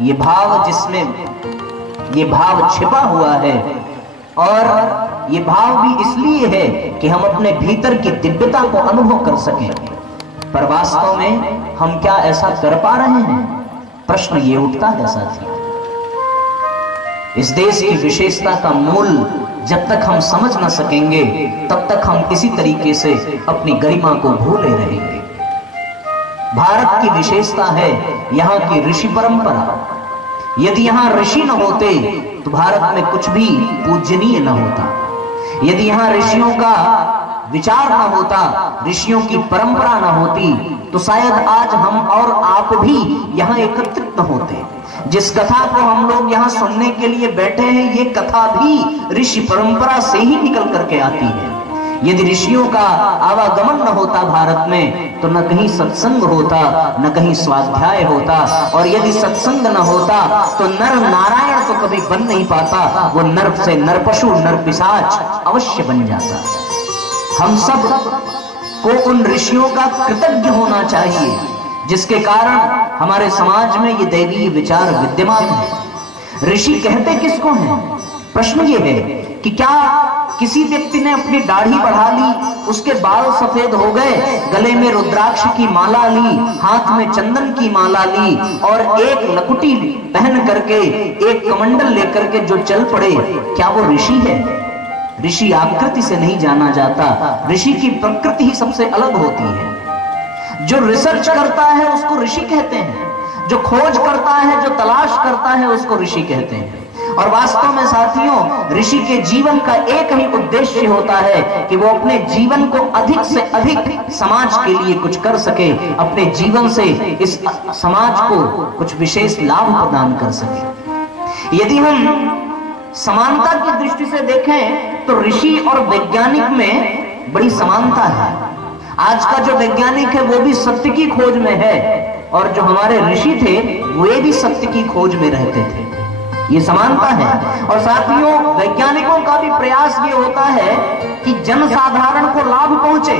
ये भाव जिसमें ये भाव छिपा हुआ है, और ये भाव भी इसलिए है कि हम अपने भीतर की दिव्यता को अनुभव कर सकें। पर वास्तव में हम क्या ऐसा कर पा रहे हैं? प्रश्न ये उठता है साथियों। इस देश की विशेषता का मूल जब तक हम समझ न सकेंगे तब तक हम इसी तरीके से अपनी गरिमा को भूले रहेंगे। भारत की विशेषता है यहाँ की ऋषि परंपरा। यदि यहाँ ऋषि न होते तो भारत में कुछ भी पूजनीय न होता। यदि यहाँ ऋषियों का विचार न होता, ऋषियों की परंपरा न होती, तो शायद आज हम और आप भी यहाँ एकत्रित न होते। जिस कथा को हम लोग यहाँ सुनने के लिए बैठे हैं, ये कथा भी ऋषि परंपरा से ही निकल करके आती है। यदि ऋषियों का आवागमन न होता भारत में तो न कहीं सत्संग होता, न कहीं स्वाध्याय होता, और यदि सत्संग न होता तो नर नारायण तो कभी बन नहीं पाता। वो नर से नरपशु नर पिशाच अवश्य बन जाता। हम सब को उन ऋषियों का कृतज्ञ होना चाहिए जिसके कारण हमारे समाज में ये दैवीय विचार विद्यमान है। ऋषि कहते किसको हैं? प्रश्न ये है कि क्या किसी व्यक्ति ने अपनी दाढ़ी बढ़ा ली, उसके बाल सफेद हो गए, गले में रुद्राक्ष की माला ली, हाथ में चंदन की माला ली और एक लकुटी पहन करके एक कमंडल लेकर के जो चल पड़े, क्या वो ऋषि है? ऋषि आकृति से नहीं जाना जाता, ऋषि की प्रकृति ही सबसे अलग होती है। जो रिसर्च करता है उसको ऋषि कहते हैं, जो खोज करता है, जो तलाश करता है उसको ऋषि कहते हैं। और वास्तव में साथियों, ऋषि के जीवन का एक ही उद्देश्य होता है कि वो अपने जीवन को अधिक से अधिक समाज के लिए कुछ कर सके, अपने जीवन से इस समाज को कुछ विशेष लाभ प्रदान कर सके। यदि हम समानता की दृष्टि से देखें तो ऋषि और वैज्ञानिक में बड़ी समानता है। आज का जो वैज्ञानिक है वो भी सत्य की खोज में है, और जो हमारे ऋषि थे वे भी सत्य की खोज में रहते थे। ये समानता है। और साथियों, वैज्ञानिकों का भी प्रयास ये होता है कि जनसाधारण को लाभ पहुंचे।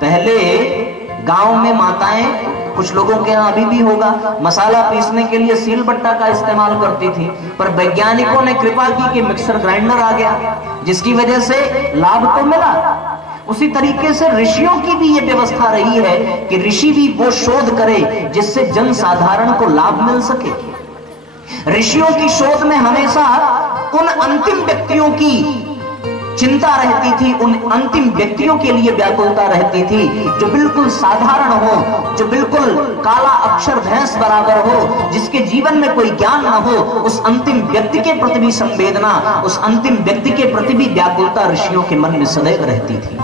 पहले गांव में माताएं, कुछ लोगों के यहाँ अभी भी होगा, मसाला पीसने के लिए सीलबट्टा का इस्तेमाल करती थी, पर वैज्ञानिकों ने कृपा की कि मिक्सर ग्राइंडर आ गया, जिसकी वजह से लाभ तो मिला। उसी तरीके से ऋषियों की भी ये व्यवस्था रही है कि ऋषि भी वो शोध करे जिससे जनसाधारण को लाभ मिल सके। ऋषियों की शोध में हमेशा उन अंतिम व्यक्तियों की चिंता रहती थी, उन अंतिम व्यक्तियों के लिए व्याकुलता रहती थी जो बिल्कुल साधारण हो, जो बिल्कुल काला अक्षर भैंस बराबर हो, जिसके जीवन में कोई ज्ञान ना हो। उस अंतिम व्यक्ति के प्रति भी संवेदना, उस अंतिम व्यक्ति के प्रति भी व्याकुलता ऋषियों के मन में सदैव रहती थी।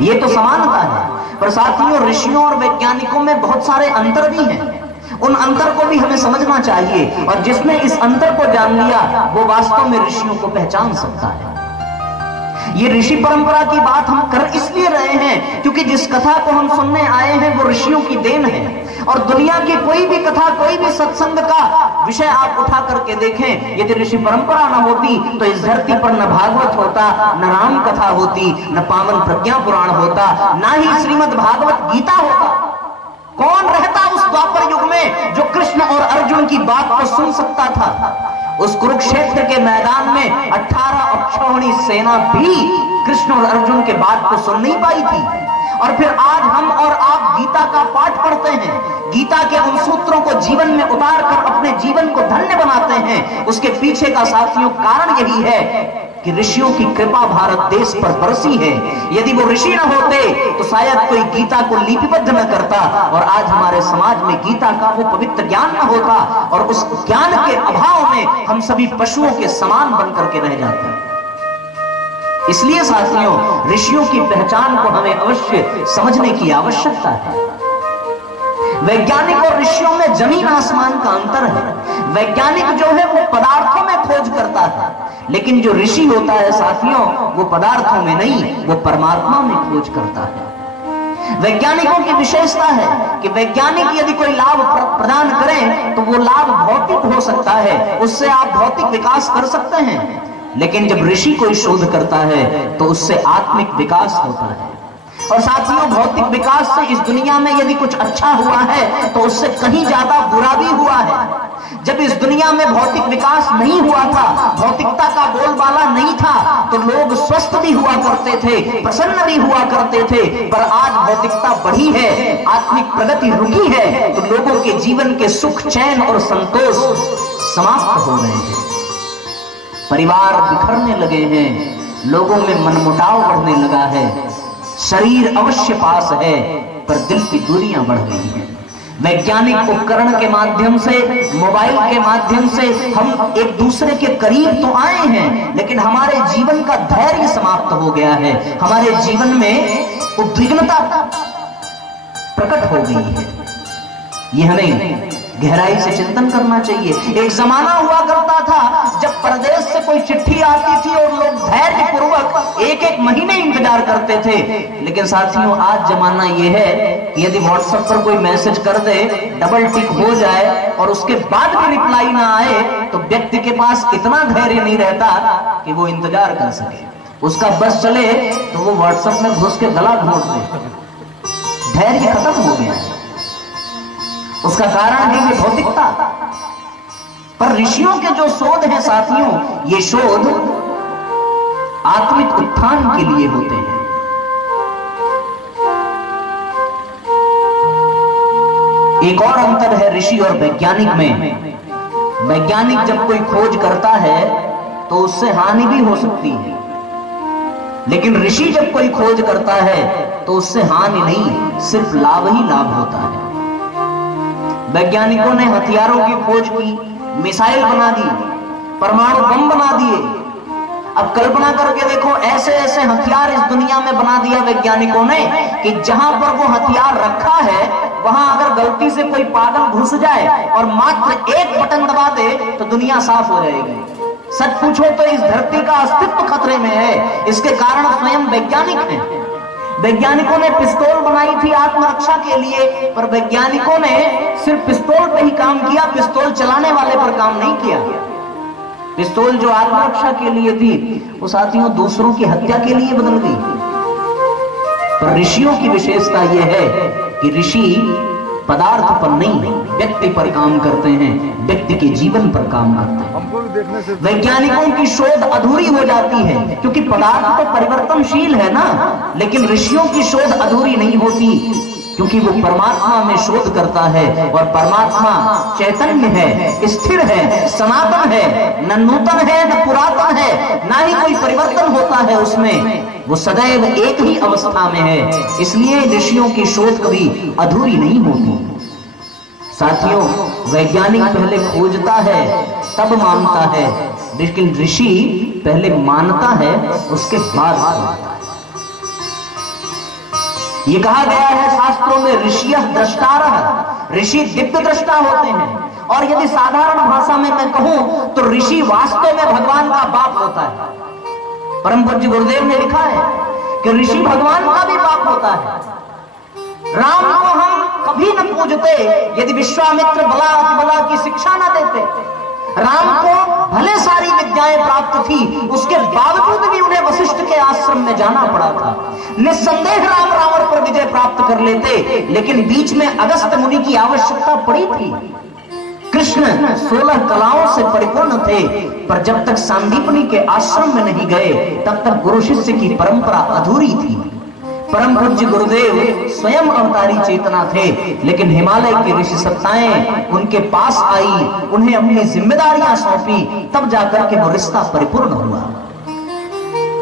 ये तो समानता है। पर साथियों, ऋषियों और वैज्ञानिकों में बहुत सारे अंतर भी हैं। उन अंतर को भी हमें समझना चाहिए, और जिसने इस अंतर को जान लिया वो वास्तव में ऋषियों को पहचान सकता है। ये ऋषि परंपरा की बात हम कर इसलिए रहे हैं क्योंकि जिस कथा को हम सुनने आए हैं वो ऋषियों की देन है। और दुनिया की कोई भी कथा, कोई भी सत्संग का विषय आप उठा करके देखें, यदि ऋषि परंपरा न होती तो इस धरती पर न भागवत होता, न राम कथा होती, न पावन प्रज्ञा पुराण होता, न ही श्रीमद् भागवत गीता होता। कौन रहता उस द्वापर युग में जो कृष्ण और अर्जुन की बात को सुन सकता था? उस कुरुक्षेत्र के मैदान में 18 अक्षौहिणी सेना भी कृष्ण और अर्जुन के बात को सुन नहीं पाई थी। और फिर आज हम और आप गीता का पाठ पढ़ते हैं, गीता के उन सूत्रों को जीवन में उतार कर अपने जीवन को धन्य बनाते हैं। उसके पीछे का साथियों कारण यही है कि ऋषियों की कृपा भारत देश पर बरसी है। यदि वो ऋषि न होते तो शायद कोई गीता को लिपिबद्ध न करता, और आज हमारे समाज में गीता का वो पवित्र ज्ञान न होता, और उस ज्ञान के अभाव में हम सभी पशुओं के समान बन करके रह जाते हैं। इसलिए साथियों, ऋषियों की पहचान को हमें अवश्य समझने की आवश्यकता है। वैज्ञानिक और ऋषियों में जमीन आसमान का अंतर है। वैज्ञानिक जो है वो पदार्थों में खोज करता है, लेकिन जो ऋषि होता है साथियों, वो पदार्थों में नहीं, वो परमात्मा में खोज करता है। वैज्ञानिकों की विशेषता है कि वैज्ञानिक यदि कोई लाभ प्रदान करें तो वो लाभ भौतिक हो सकता है, उससे आप भौतिक विकास कर सकते हैं। लेकिन जब ऋषि कोई शोध करता है तो उससे आत्मिक विकास होता है। और साथियों, भौतिक विकास से इस दुनिया में यदि कुछ अच्छा हुआ है तो उससे कहीं ज्यादा बुरा भी हुआ है। जब इस दुनिया में भौतिक विकास नहीं हुआ था, भौतिकता का बोलबाला नहीं था, तो लोग स्वस्थ भी हुआ करते थे, प्रसन्न भी हुआ करते थे। पर आज भौतिकता बढ़ी है, आत्मिक प्रगति रुकी है, तो लोगों के जीवन के सुख, चैन और संतोष समाप्त हो रहे हैं। परिवार बिखरने लगे हैं, लोगों में मनमुटाव बढ़ने लगा है। शरीर अवश्य पास है, पर दिल की दूरियां बढ़ गई हैं। वैज्ञानिक उपकरण के माध्यम से, मोबाइल के माध्यम से हम एक दूसरे के करीब तो आए हैं, लेकिन हमारे जीवन का धैर्य समाप्त हो गया है। हमारे जीवन में उद्विग्नता प्रकट हो गई है। ये हमें गहराई से चिंतन करना चाहिए। एक जमाना हुआ करता था जब परदेश से कोई चिट्ठी आती थी और लोग धैर्य पूर्वक एक एक महीने इंतजार करते थे। लेकिन साथियों, आज जमाना यह है कि यदि व्हाट्सएप पर कोई मैसेज कर दे, डबल टिक हो जाए और उसके बाद भी रिप्लाई ना आए, तो व्यक्ति के पास इतना धैर्य नहीं रहता कि वो इंतजार कर सके। उसका बस चले तो वो व्हाट्सएप में घुस के गला घोंट दे। धैर्य खत्म हो गया। उसका कारण है ये भौतिकता। पर ऋषियों के जो शोध हैं साथियों, ये शोध आत्मिक उत्थान के लिए होते हैं। एक और अंतर है ऋषि और वैज्ञानिक में। वैज्ञानिक जब कोई खोज करता है तो उससे हानि भी हो सकती है, लेकिन ऋषि जब कोई खोज करता है तो उससे हानि नहीं, सिर्फ लाभ ही लाभ होता है। वैज्ञानिकों ने हथियारों की खोज की, मिसाइल बना दी, परमाणु बम बना दिए। अब कल्पना करके देखो, ऐसे ऐसे हथियार इस दुनिया में बना दिया वैज्ञानिकों ने कि जहां पर वो हथियार रखा है, वहां अगर गलती से कोई पागल घुस जाए और मात्र एक बटन दबा दे तो दुनिया साफ हो जाएगी। सच पूछो तो इस धरती का अस्तित्व खतरे में है। इसके कारण स्वयं वैज्ञानिक हैं। वैज्ञानिकों ने पिस्तौल बनाई थी आत्मरक्षा के लिए, पर वैज्ञानिकों ने सिर्फ पिस्तौल पे ही काम किया, पिस्तौल चलाने वाले पर काम नहीं किया। पिस्तौल जो आत्मरक्षा के लिए थी, वो साथियों दूसरों की हत्या के लिए बदल गई। पर ऋषियों की विशेषता यह है कि ऋषि पदार्थ पर नहीं, व्यक्ति पर काम करते हैं, व्यक्ति के जीवन पर काम करते हैं। हमको भी देखने से वैज्ञानिकों की शोध अधूरी हो जाती है, क्योंकि पदार्थ तो परिवर्तनशील है ना, लेकिन ऋषियों की शोध अधूरी नहीं होती, क्योंकि वो परमात्मा में शोध करता है। और परमात्मा चैतन्य है, स्थिर है, सनातन है, न नूतन है न पुरातन है, ना ही कोई परिवर्तन होता है उसमें। वो सदैव एक ही अवस्था में है, इसलिए ऋषियों की शोध कभी अधूरी नहीं होती। साथियों, वैज्ञानिक पहले खोजता है तब मानता है, लेकिन ऋषि पहले मानता है उसके बाद खोजता है। ये कहा गया है शास्त्रों में, ऋषियः द्रष्टारः, ऋषि दिव्य दृष्टा होते हैं। और यदि साधारण भाषा में मैं कहूं तो ऋषि वास्तव में भगवान का बाप होता है। परम पूज्य गुरुदेव ने लिखा है कि ऋषि भगवान का भी बाप होता है। राम को हम कभी न पूजते यदि विश्वामित्र बला अतिबला की शिक्षा न देते। राम को भले सारी विद्याएं प्राप्त थी, उसके बावजूद भी उन्हें वशिष्ठ के आश्रम में जाना पड़ा था। निस्संदेह राम रावण पर विजय प्राप्त कर लेते, लेकिन बीच में अगस्त मुनि की आवश्यकता पड़ी थी। कृष्ण 16 कलाओं से परिपूर्ण थे, पर जब तक सांदीपनी के आश्रम में नहीं गए तब तक गुरु शिष्य की परंपरा अधूरी थी। परम पूज्य गुरुदेव स्वयं अवतारी चेतना थे, लेकिन हिमालय की ऋषि सत्ताएं उनके पास आई, उन्हें अपनी जिम्मेदारियां सौंपी, तब जाकर के वो रिश्ता परिपूर्ण हुआ।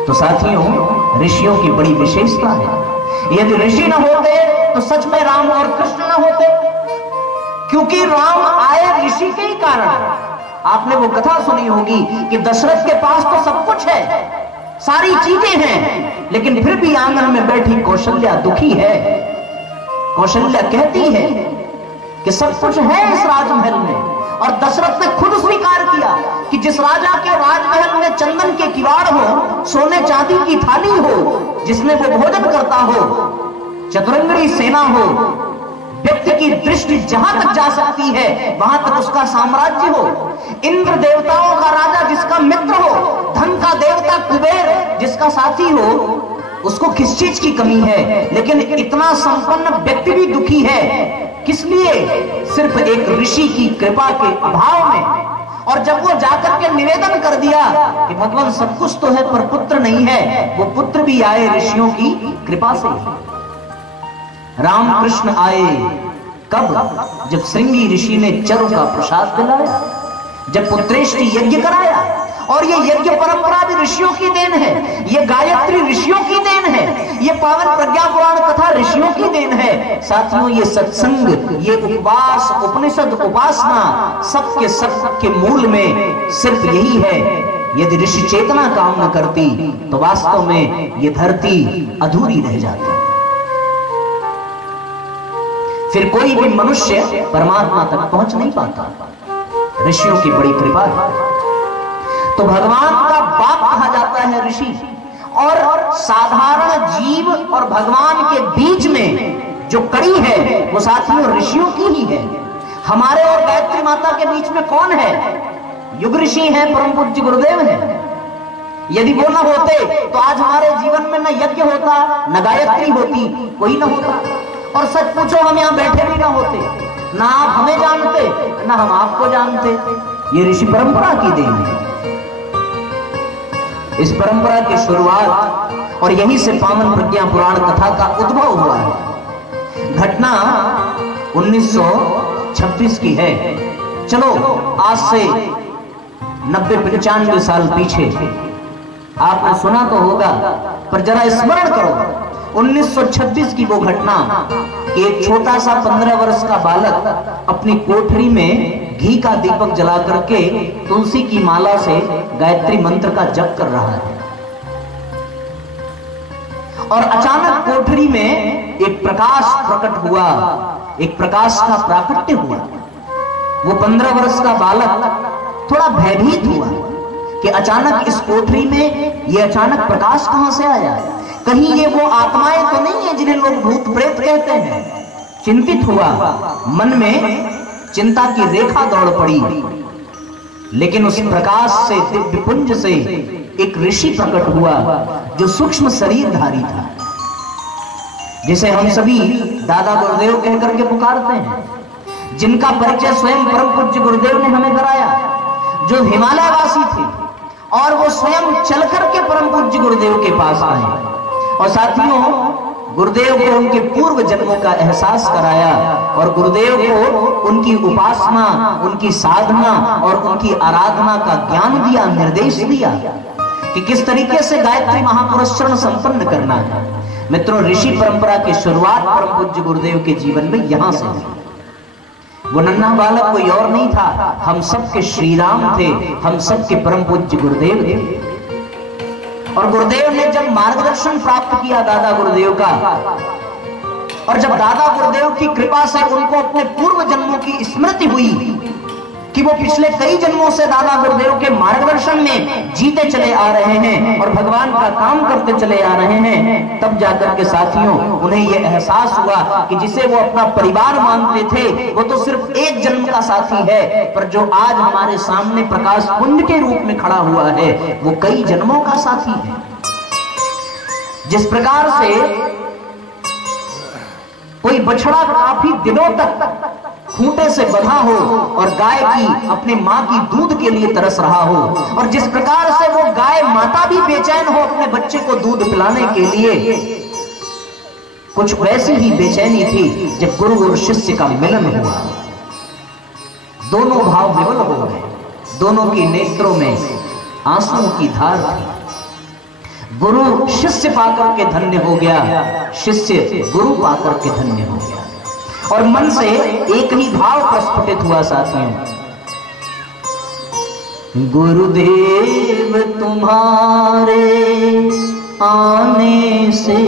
तो साथियों, ऋषियों की बड़ी विशेषता है। यदि ऋषि न होते तो सच में राम और कृष्ण न होते, क्योंकि राम आए ऋषि के ही कारण। आपने वो कथा सुनी होगी कि दशरथ के पास तो सब कुछ है, सारी चीजें हैं, लेकिन फिर भी आंगन में बैठी कौशल्या दुखी है। कौशल्या कहती है कि सब कुछ है इस राजमहल में, और दशरथ ने खुद स्वीकार किया कि जिस राजा के राजमहल में चंदन के किवाड़ हो, सोने चांदी की थाली हो, जिसमें वो भोजन करता हो, चतुरंगड़ी सेना हो, व्यक्ति की दृष्टि जहां तक जा सकती है वहां तक उसका साम्राज्य हो, इंद्र देवताओं का राजा जिसका मित्र हो, धन का देवता कुबेर जिसका साथी हो, उसको किस चीज की कमी है? लेकिन इतना संपन्न व्यक्ति भी दुखी है, किस लिए? सिर्फ एक ऋषि की कृपा के अभाव में। और जब वो जाकर के निवेदन कर दिया कि भगवान सब कुछ तो है पर पुत्र नहीं है, वो पुत्र भी आए ऋषियों की कृपा से। रामकृष्ण आए कब? जब श्रृंगी ऋषि ने चरु का प्रसाद दिलाया, जब पुत्रेष्टि यज्ञ कराया। और ये यज्ञ परंपरा भी ऋषियों की देन है, ये गायत्री ऋषियों की देन है, ये पावन प्रज्ञा पुराण कथा ऋषियों की देन है। साथियों, ये सत्संग, ये उपवास, उपनिषद, उपासना, सबके सब के मूल में सिर्फ यही है। यदि ऋषि चेतना काम न करती तो वास्तव में ये धरती अधूरी रह जाती। फिर कोई भी मनुष्य परमात्मा तक पहुंच नहीं पाता। ऋषियों की बड़ी कृपा है। तो भगवान का बाप कहा जाता है ऋषि। और साधारण जीव और भगवान के बीच में जो कड़ी है वो साथियों ऋषियों की ही है। हमारे और गायत्री माता के बीच में कौन है? युग ऋषि हैं, परम पूज्य गुरुदेव हैं। यदि वो न होते तो आज हमारे जीवन में न यज्ञ होता, न गायत्री होती, कोई न होता। और सच पूछो, हम यहां बैठे भी ना होते, ना आप हमें जानते, ना हम आपको जानते। ये ऋषि परंपरा की देन है। इस परंपरा की शुरुआत और यहीं से पावन प्रज्ञा पुराण कथा का उद्भव हुआ है। घटना 1926 की है। चलो आज से 90-95 साल पीछे आपने सुना तो होगा, पर जरा स्मरण करो 1926 की वो घटना। एक छोटा सा 15 वर्ष का बालक अपनी कोठरी में घी का दीपक जला करके तुलसी की माला से गायत्री मंत्र का जप कर रहा है। और अचानक कोठरी में एक प्रकाश प्रकट हुआ, एक प्रकाश का प्राकट्य हुआ। वो 15 वर्ष का बालक थोड़ा भयभीत हुआ कि अचानक इस कोठरी में ये अचानक प्रकाश कहां से आया? कहीं ये वो आत्माएं तो नहीं है जिन्हें लोग भूत प्रेत कहते हैं? चिंतित हुआ, मन में चिंता की रेखा दौड़ पड़ी। लेकिन उस प्रकाश से, दिव्य पुंज से एक ऋषि प्रकट हुआ जो सूक्ष्म शरीरधारी था, जिसे हम सभी दादा गुरुदेव कहकर के पुकारते हैं, जिनका परिचय स्वयं परम पूज्य गुरुदेव ने हमें कराया, जो हिमालयवासी थे और वो स्वयं चल करके परम पूज्य गुरुदेव के पास आए। और साथियों, गुरुदेव को उनके पूर्व जन्मों का एहसास कराया और गुरुदेव को उनकी उपासना, उनकी साधना और उनकी आराधना का ज्ञान दिया, निर्देश दिया कि किस तरीके से गायत्री महापुरस्चरण संपन्न करना है। मित्रों, ऋषि परंपरा की शुरुआत परम पूज्य गुरुदेव के जीवन में यहां से हुई। वो नन्हा बालक कोई और नहीं था, हम सबके श्री राम थे, हम सबके परम पूज्य गुरुदेव थे। और गुरुदेव ने जब मार्गदर्शन प्राप्त किया दादा गुरुदेव का, और जब दादा गुरुदेव की कृपा से उनको अपने पूर्व जन्मों की स्मृति हुई कि वो पिछले कई जन्मों से दादा गुरुदेव के मार्गदर्शन में जीते चले आ रहे हैं और भगवान का काम करते चले आ रहे हैं, तब जाकर के साथियों उन्हें यह एहसास हुआ कि जिसे वो अपना परिवार मानते थे वो तो सिर्फ एक जन्म का साथी है, पर जो आज हमारे सामने प्रकाश पुंज के रूप में खड़ा हुआ है वो कई जन्मों का साथी है। जिस प्रकार से कोई बछड़ा काफी दिनों तक खूंटे से बंधा हो और गाय की, अपने मां की दूध के लिए तरस रहा हो, और जिस प्रकार से वो गाय माता भी बेचैन हो अपने बच्चे को दूध पिलाने के लिए, कुछ वैसी ही बेचैनी थी जब गुरु और शिष्य का मिलन हुआ। दोनों भाव विवल हो गए, दोनों के नेत्रों में आंसुओं की धार थी। गुरु शिष्य पाकर के धन्य हो गया, शिष्य गुरु पाकर के धन्य हो गया, और मन से एक ही भाव प्रस्फुटित हुआ साथियों, गुरुदेव तुम्हारे आने से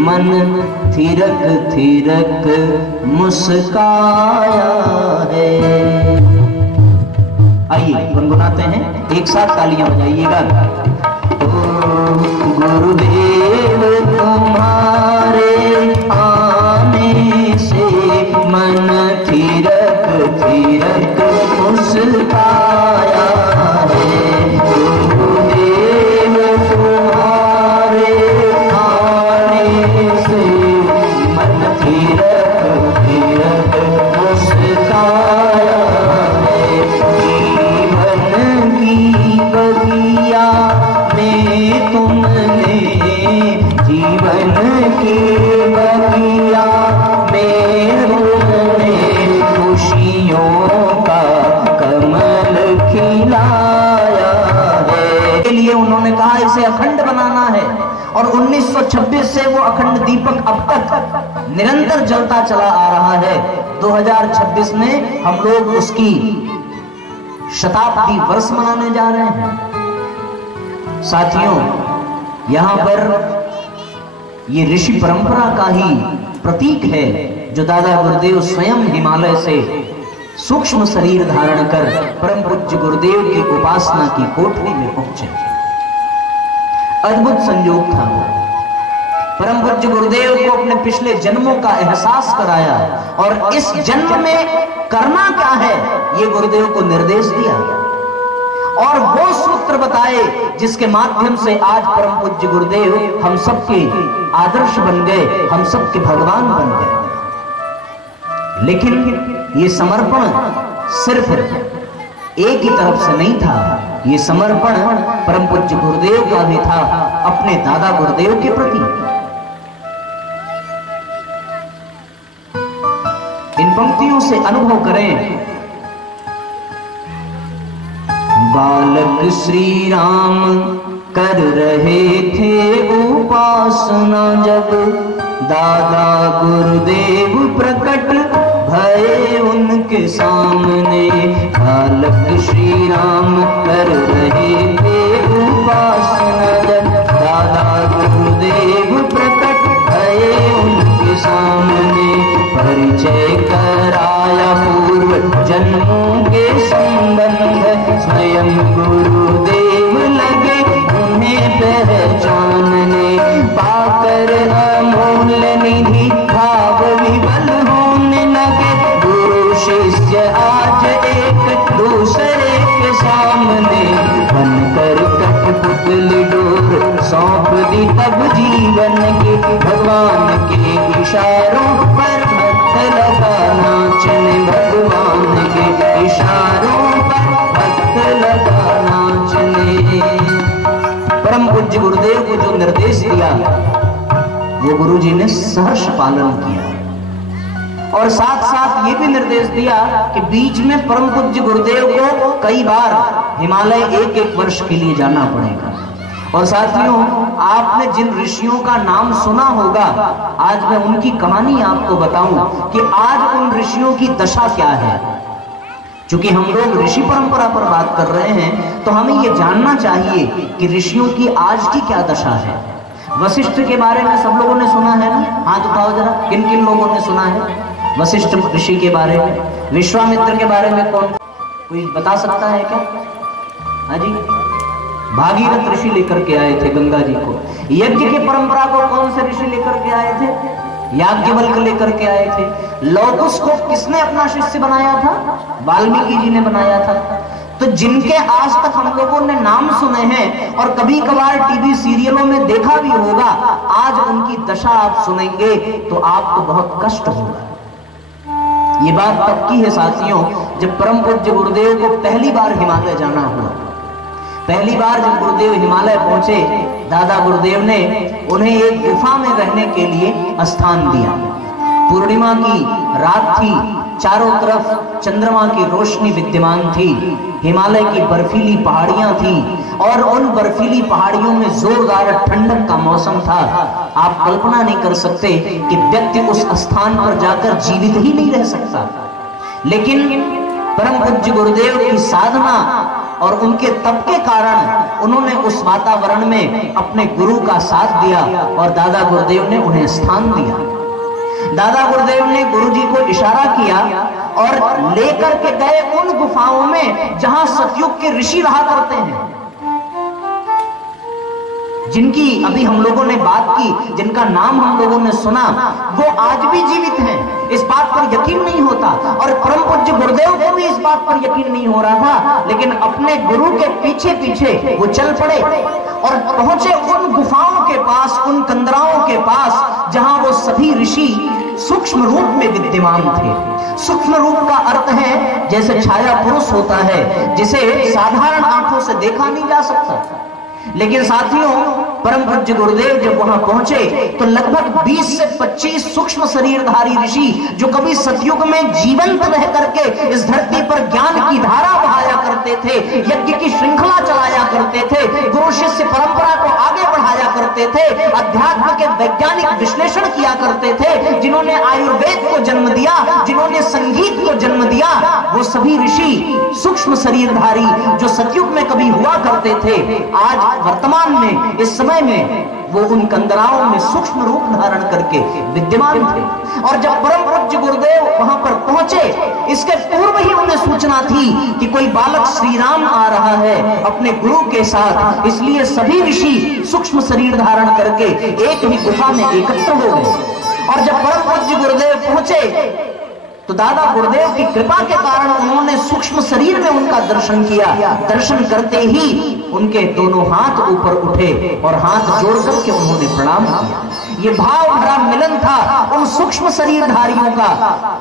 मन थिरक थिरक मुस्काया है। आइए गुनगुनाते हैं, एक साथ तालियां बजाइएगा। गुरुदेव तुम्हारे आने से मन थिरक थिरक मुस्काया है। गुरुदेव तुम्हारे आने से मन थिरक से अखंड बनाना है। और 1926 से वो अखंड दीपक अब तक निरंतर जलता चला आ रहा है। 2026 में हम लोग उसकी शताब्दी वर्ष मनाने जा रहे हैं। साथियों, यहां पर ये ऋषि परंपरा का ही प्रतीक है जो दादा गुरुदेव स्वयं हिमालय से सूक्ष्म शरीर धारण कर परम पूज्य गुरुदेव की उपासना की कोठरी में पहुंचे। अद्भुत संयोग था। परम पूज्य गुरुदेव को अपने पिछले जन्मों का एहसास कराया और इस जन्म में करना क्या है ये गुरुदेव को निर्देश दिया और वो सूत्र बताए जिसके माध्यम से आज परम पूज्य गुरुदेव हम सबके आदर्श बन गए, हम सबके भगवान बन गए। लेकिन ये समर्पण सिर्फ एक ही तरफ से नहीं था, ये समर्पण परम पूज्य गुरुदेव का भी था अपने दादा गुरुदेव के प्रति। इन पंक्तियों से अनुभव करें। बालक श्री राम कर रहे थे उपासना जब दादा गुरुदेव प्रकट भये उनके सामने। बालक श्री राम कर रहे थे उपासना जब दादा गुरुदेव प्रकट भये उनके सामने। परिचय कराया पूर्व जन्मों के संबंध स्वयं गुरुदेव लगे उन्हें पहचानने। पाकर अमूल्य निधि भाव विवल होने लगे गुरु शिष्य आज एक दूसरे के सामने। बनकर कठपुतली डोर सौंप दी तब जीवन के भगवान के इशारों पर भक्त लगा नाचने। भगवान के इशारों पर भक्त लगा नाचने। परम पूज्य गुरुदेव को जो निर्देश दिया वो गुरुजी ने सहर्ष पालन किया और साथ साथ ये भी निर्देश दिया कि बीच में परम पूज्य गुरुदेव को कई बार हिमालय एक एक वर्ष के लिए जाना पड़ेगा। और साथियों, आपने जिन ऋषियों का नाम सुना होगा, आज मैं उनकी कहानी आपको बताऊं कि आज उन ऋषियों की दशा क्या है। चूंकि हम लोग ऋषि परंपरा पर बात कर रहे हैं तो हमें यह जानना चाहिए कि ऋषियों की आज की क्या दशा है। वशिष्ठ के बारे में सब लोगों ने सुना है ना? हाथ उठाओ जरा, किन किन लोगों ने सुना है वशिष्ठ ऋषि के बारे में? विश्वामित्र के बारे में कौन कोई बता सकता है क्या? हाँ जी, भागीरथ ऋषि लेकर के आए थे गंगा जी को। यज्ञ की परंपरा को कौन से ऋषि लेकर के आए थे? याज्ञवल्क्य लेकर के आए थे। लौकुश को किसने अपना शिष्य बनाया था? वाल्मीकि जी ने बनाया था। तो जिनके आज तक हम लोगों ने नाम सुने हैं और कभी कभार टीवी सीरियलों में देखा भी होगा, आज उनकी दशा आप सुनेंगे तो आपको बहुत कष्ट होगा। ये बात पक्की है साथियों। जब परम पूज्य गुरुदेव को पहली बार हिमालय जाना हुआ, पहली बार जब गुरुदेव हिमालय पहुंचे, दादा गुरुदेव ने उन्हें एक गुफा में रहने के लिए स्थान दिया। पूर्णिमा की रात थी, चारों तरफ चंद्रमा की रोशनी विद्यमान थी, हिमालय की बर्फीली पहाड़ियां थी और उन बर्फीली पहाड़ियों में जोरदार ठंडक का मौसम था। आप कल्पना नहीं कर सकते कि व्यक्ति उस स्थान पर जाकर जीवित ही नहीं रह सकता। लेकिन परम पूज्य गुरुदेव की साधना और उनके तप के कारण उन्होंने उस वातावरण में अपने गुरु का साथ दिया और दादा गुरुदेव ने उन्हें स्थान दिया। दादा गुरुदेव ने गुरुजी को इशारा किया और लेकर के गए उन गुफाओं में जहां सतयुग के ऋषि रहा करते हैं, जिनकी अभी हम लोगों ने बात की, जिनका नाम हम लोगों ने सुना, वो आज भी जीवित हैं। इस बात पर यकीन नहीं होता और परम पूज्य गुरुदेव को भी इस बात पर यकीन नहीं हो रहा था। लेकिन अपने गुरु के पीछे पीछे वो चल पड़े और पहुंचे उन गुफाओं के पास, उन कंदराओं के पास जहां वो सभी ऋषि सूक्ष्म रूप में विद्यमान थे। सूक्ष्म रूप का अर्थ है जैसे छाया पुरुष होता है, जिसे साधारण आंखों से देखा नहीं जा सकता। लेकिन साथियों, परम पूज्य गुरुदेव जब वहां पहुंचे तो लगभग 20 से 25 सूक्ष्म शरीरधारी ऋषि जो कभी सतयुग में जीवंत रह करके इस धरती पर ज्ञान की धारा बहाया करते थे, यज्ञ की श्रृंखला चलाया करते थे, गुरु शिष्य परंपरा को आगे बढ़ाया करते थे, अध्यात्म के वैज्ञानिक विश्लेषण किया करते थे, जिन्होंने आयुर्वेद को जन्म दिया, जिन्होंने संगीत को जन्म दिया, वो सभी ऋषि सूक्ष्म शरीरधारी जो सतयुग में कभी हुआ करते थे, आज वर्तमान में इस समय में वो उन कंदराओं में सूक्ष्म रूप धारण करके विद्यमान थे। और जब परम पूज्य गुरुदेव वहां पर पहुंचे, इसके पूर्व ही उन्हें सूचना थी कि कोई बालक श्री राम आ रहा है अपने गुरु के साथ, इसलिए सभी ऋषि सूक्ष्म शरीर धारण करके एक ही गुफा में एकत्र हो गए। और जब परम पूज्य गुरुदेव पहुंचे तो दादा गुरुदेव की कृपा के कारण उन्होंने सूक्ष्म शरीर में उनका दर्शन किया। दर्शन करते ही उनके दोनों हाथ ऊपर उठे और हाथ जोड़ करके उन्होंने प्रणाम किया। ये भाव भरा मिलन था उन सूक्ष्म शरीरधारियों का।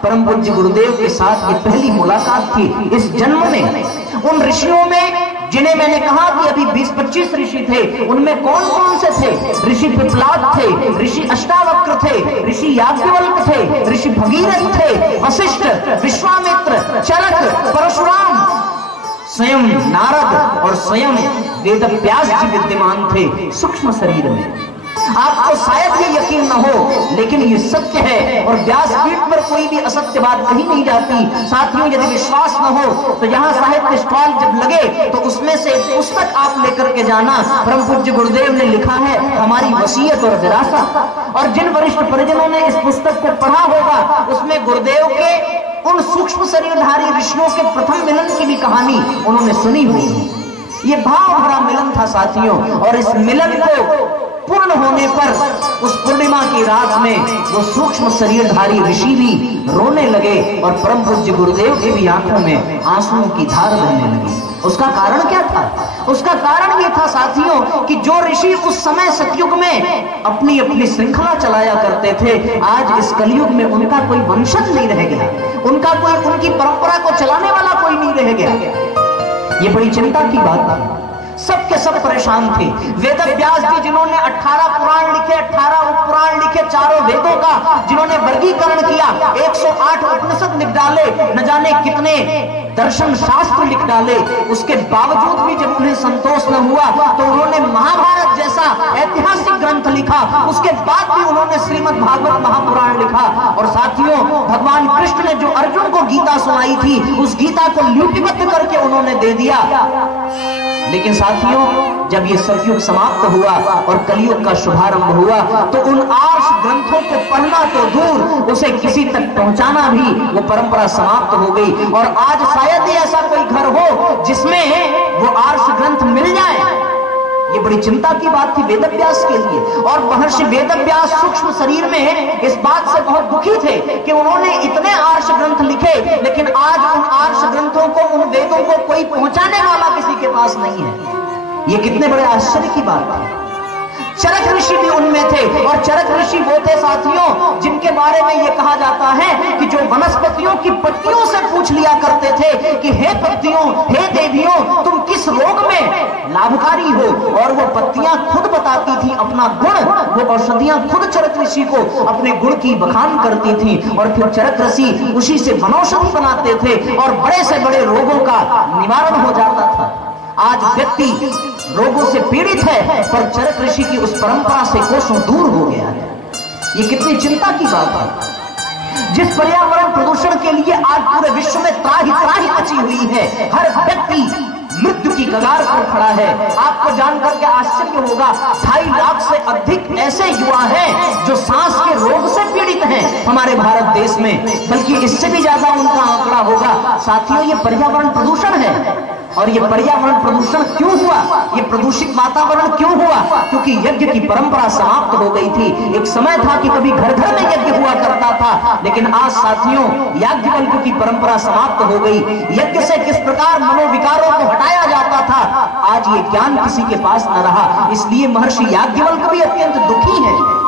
परम पूज्य गुरुदेव के साथ ये पहली मुलाकात थी इस जन्म में। उन ऋषियों में जिन्हें मैंने कहा कि अभी 20-25 ऋषि थे, उनमें कौन कौन से थे? ऋषि पिपलाद थे, ऋषि अष्टावक्र थे, ऋषि याज्ञवल्क्य थे, ऋषि भगीरथ थे, वशिष्ठ, विश्वामित्र, चरक, परशुराम, स्वयं नारद और स्वयं वेदव्यास जी विद्यमान थे सूक्ष्म शरीर में। आपको शायद ये यकीन न हो, लेकिन ये सत्य है और व्यासपीठ पर कोई भी असत्य बात कही नहीं जाती। साथियों, यदि विश्वास न हो तो यहाँ साहित्य स्टॉल जब लगे तो उसमें से पुस्तक आप लेकर के जाना। परम पूज्य गुरुदेव ने लिखा है हमारी वसीयत और विरासत, और जिन वरिष्ठ परिजनों ने इस पुस्तक को पढ़ा होगा उसमें गुरुदेव के उन सूक्ष्म शरीरधारी ऋषियों के प्रथम मिलन की भी कहानी उन्होंने सुनी हुई है। ये भाव भरा मिलन था साथियों, और इस मिलन को पूर्ण होने पर उस पूर्णिमा की रात में वो सूक्ष्म शरीरधारी ऋषि भी रोने लगे और परम पूज्य गुरुदेव के भी आंखों में आंसुओं की धार बहने लगी। उसका कारण क्या था? उसका कारण ये था साथियों कि जो ऋषि उस समय सतयुग में अपनी अपनी श्रृंखला चलाया करते थे, आज इस कलयुग में उनका कोई वंशज नहीं रह गया, उनका कोई उनकी परंपरा को चलाने वाला कोई नहीं रह गया। ये बड़ी चिंता की बात है। सब के सब परेशान थे। वेदव्यास जी जिन्होंने 18 पुराण लिखे, 18 उपपुराण लिखे, चारों वेदों का जिन्होंने वर्गीकरण किया, 108 उपनिषद लिख डाले, न जाने कितने दर्शन शास्त्र लिख डाले, उसके बावजूद भी जब उन्हें संतोष न हुआ तो उन्होंने महाभारत जैसा ऐतिहासिक ग्रंथ लिखा। उसके बाद भी उन्होंने श्रीमद् भागवत महापुराण लिखा। और साथियों, भगवान कृष्ण ने जो अर्जुन को गीता सुनाई थी, उस गीता को लिपिबद्ध करके उन्होंने दे दिया। लेकिन साथियों, जब ये सतयुग समाप्त हुआ और कलयुग का शुभारंभ हुआ तो उन आर्ष ग्रंथों को पढ़ना तो दूर, उसे किसी तक पहुंचाना भी वो परंपरा समाप्त हो गई। और आज शायद ही ऐसा कोई घर हो जिसमें वो आर्ष ग्रंथ मिल जाए। ये बड़ी चिंता की बात थी वेदव्यास के लिए। और महर्षि वेदव्यास सूक्ष्म शरीर में इस बात से बहुत दुखी थे कि उन्होंने इतने आर्ष ग्रंथ लिखे, लेकिन आज उन आर्ष ग्रंथों को, उन वेदों को कोई पहुंचाने वाला किसी के पास नहीं है। ये कितने बड़े आश्चर्य की बात है। चरक ऋषि भी उनमें थे, और चरक ऋषि वो थे साथियों जिनके बारे में ये कहा जाता है कि जो वनस्पतियों की पत्तियों से पूछ लिया करते थे कि हे पत्तियों, हे देवियों, तुम किस रोग में लाभकारी हो, और वो पत्तियां खुद बताती थी अपना गुण। वो औषधियां खुद चरक ऋषि को अपने गुण की बखान करती थी, और फिर चरक ऋषि उसी से वनौषधि बनाते थे और बड़े से बड़े रोगों का निवारण हो जाता था। आज व्यक्ति रोगों से पीड़ित है, पर चरक ऋषि की उस परंपरा से कोसों दूर हो गया है। ये कितनी चिंता की बात है। जिस पर्यावरण प्रदूषण के लिए आज पूरे विश्व में त्राही त्राही मची हुई है, हर व्यक्ति मृत्यु की कगार पर खड़ा है। आपको जानकर के आश्चर्य होगा, 2.5 लाख से अधिक ऐसे युवा हैं जो सांस के रोग से पीड़ित हैं हमारे भारत देश में, बल्कि इससे भी ज्यादा उनका आंकड़ा होगा। साथियों, ये पर्यावरण प्रदूषण है। और ये पर्यावरण प्रदूषण क्यों हुआ, ये प्रदूषित वातावरण क्यों हुआ? क्योंकि यज्ञ की परंपरा समाप्त हो गई थी। एक समय था कि कभी घर घर में यज्ञ हुआ करता था, लेकिन आज साथियों याज्ञवल्क्य की परंपरा समाप्त हो गई। यज्ञ से किस प्रकार मनोविकारों को हटाया जाता था, आज ये ज्ञान किसी के पास न रहा। इसलिए महर्षि याज्ञवल्क्य भी अत्यंत दुखी है।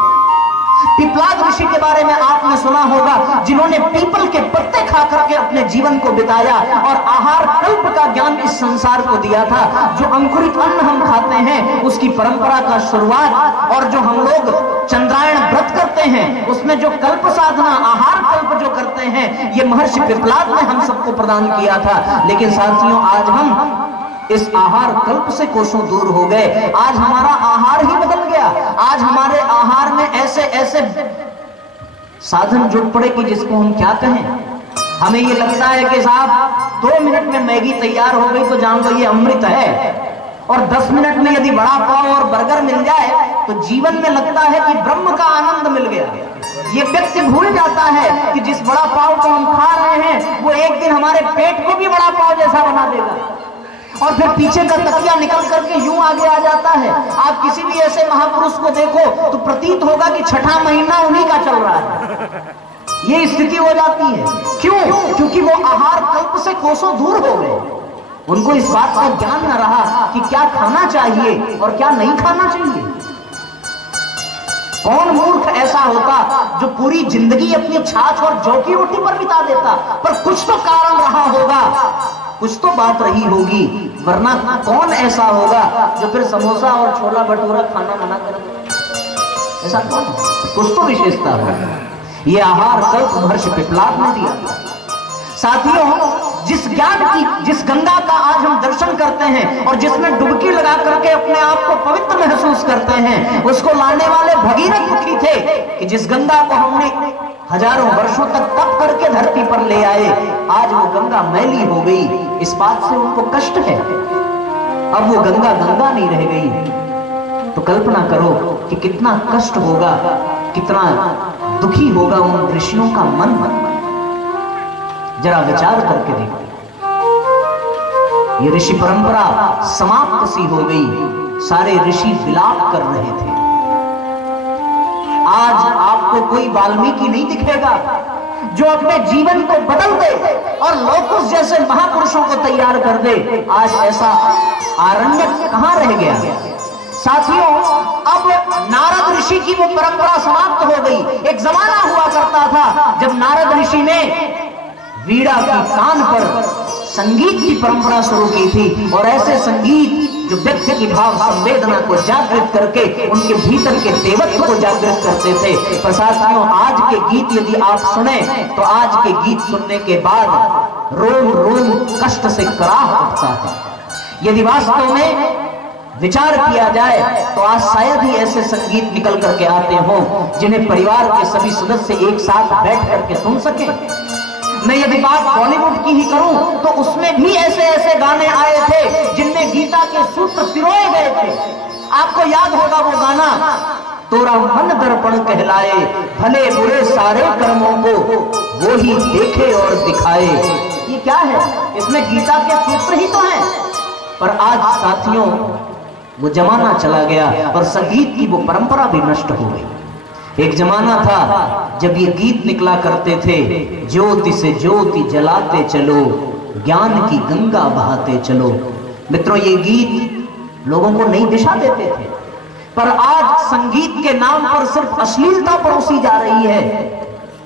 पिपलाद ऋषि के बारे में आपने सुना होगा, जिन्होंने पीपल के पत्ते खा करके अपने जीवन को बिताया और आहार कल्प का ज्ञान इस संसार को दिया था। जो अंकुरित अन्न हम खाते हैं उसकी परंपरा का शुरुआत, और जो हम लोग चंद्रायण व्रत करते हैं उसमें जो कल्प साधना, आहार कल्प जो करते हैं, ये महर्षि पिपलाद ने हम सबको प्रदान किया था। लेकिन साथियों, आज हम इस आहार कल्प से कोसों दूर हो गए। आज हमारा आहार ही बदल गया। आज हमारे आहार में ऐसे ऐसे साधन जुट पड़े कि जिसको हम क्या कहें। हमें ये लगता है कि साहब 2 मिनट में मैगी तैयार हो गई तो जान लो ये अमृत है, और 10 मिनट में यदि बड़ा पाव और बर्गर मिल जाए तो जीवन में लगता है कि ब्रह्म का आनंद मिल गया। ये व्यक्ति भूल जाता है कि जिस बड़ा पाव को हम खा रहे हैं वो एक दिन हमारे पेट को भी बड़ा पाव जैसा बना देगा, और फिर पीछे का तकिया निकल करके यूं आगे आ जाता है। आप किसी भी ऐसे महापुरुष को देखो तो प्रतीत होगा कि 6ठा महीना उन्हीं का चल रहा है। ये स्थिति हो जाती है। क्यों? क्योंकि वो आहार कल्प से कोसों दूर हो गए। उनको इस बात का ज्ञान न रहा कि क्या खाना चाहिए और क्या नहीं खाना चाहिए। कौन मूर्ख ऐसा होता जो पूरी जिंदगी अपनी छाछ और जौ की रोटी पर बिता देता, पर कुछ तो कारण रहा होगा, कुछ तो बात रही होगी, वरना कौन ऐसा होगा जो फिर समोसा और छोला भटूरा खाना मना कर दे। ऐसा कौन? कुछ तो विशेषता होगा। ये आहार कल्प महर्ष पिपलाद ने दिया। साथियों, जिस ज्ञान की, जिस गंगा का आज हम दर्शन करते हैं और जिसमें डुबकी लगा करके अपने आप को पवित्र महसूस करते हैं, उसको लाने वाले भगीरथ दुखी थे कि जिस गंगा को हमने हजारों वर्षों तक तप करके धरती पर ले आए, आज वो गंगा मैली हो गई। इस बात से उनको कष्ट है। अब वो गंगा गंगा नहीं रह गई। तो कल्पना करो कि कितना कष्ट होगा, कितना दुखी होगा उन ऋषियों का मन। जरा विचार करके देखो, ये ऋषि परंपरा समाप्त सी हो गई। सारे ऋषि विलाप कर रहे थे। आज आपको कोई वाल्मीकि नहीं दिखेगा जो अपने जीवन को बदल दे और लोकुस जैसे महापुरुषों को तैयार कर दे। आज ऐसा आरण्यक कहां रह गया? साथियों, अब नारद ऋषि की वो परंपरा समाप्त हो गई। एक जमाना हुआ करता था जब नारद ऋषि ने वीणा की कान पर संगीत की परंपरा शुरू की थी, और ऐसे संगीत जो व्यक्ति की भाव संवेदना को जागृत करके उनके भीतर के देवत्व को जागृत करते थे। पर साथियों, आज के गीत यदि आप सुने तो आज के गीत सुनने के बाद रोम रोम कष्ट से कराह उठता है। यदि वास्तव में विचार किया जाए तो आज शायद ही ऐसे संगीत निकल करके आते हों जिन्हें परिवार के सभी सदस्य एक साथ बैठ करके सुन सके। मैं यदि बात बॉलीवुड की ही करूं तो उसमें भी ऐसे ऐसे गाने आए थे जिनमें गीता के सूत्र पिरोए गए थे। आपको याद होगा वो गाना, तोरा मन दर्पण कहलाए, भले बुरे सारे कर्मों को वो ही देखे और दिखाए। ये क्या है? इसमें गीता के सूत्र ही तो हैं। पर आज साथियों वो जमाना चला गया और संगीत की वो परंपरा भी नष्ट हो गई। एक जमाना था जब ये गीत निकला करते थे, ज्योति से ज्योति जलाते चलो, ज्ञान की गंगा बहाते चलो। मित्रों, ये गीत लोगों को नई दिशा देते थे, पर आज संगीत के नाम पर सिर्फ अश्लीलता परोसी जा रही है।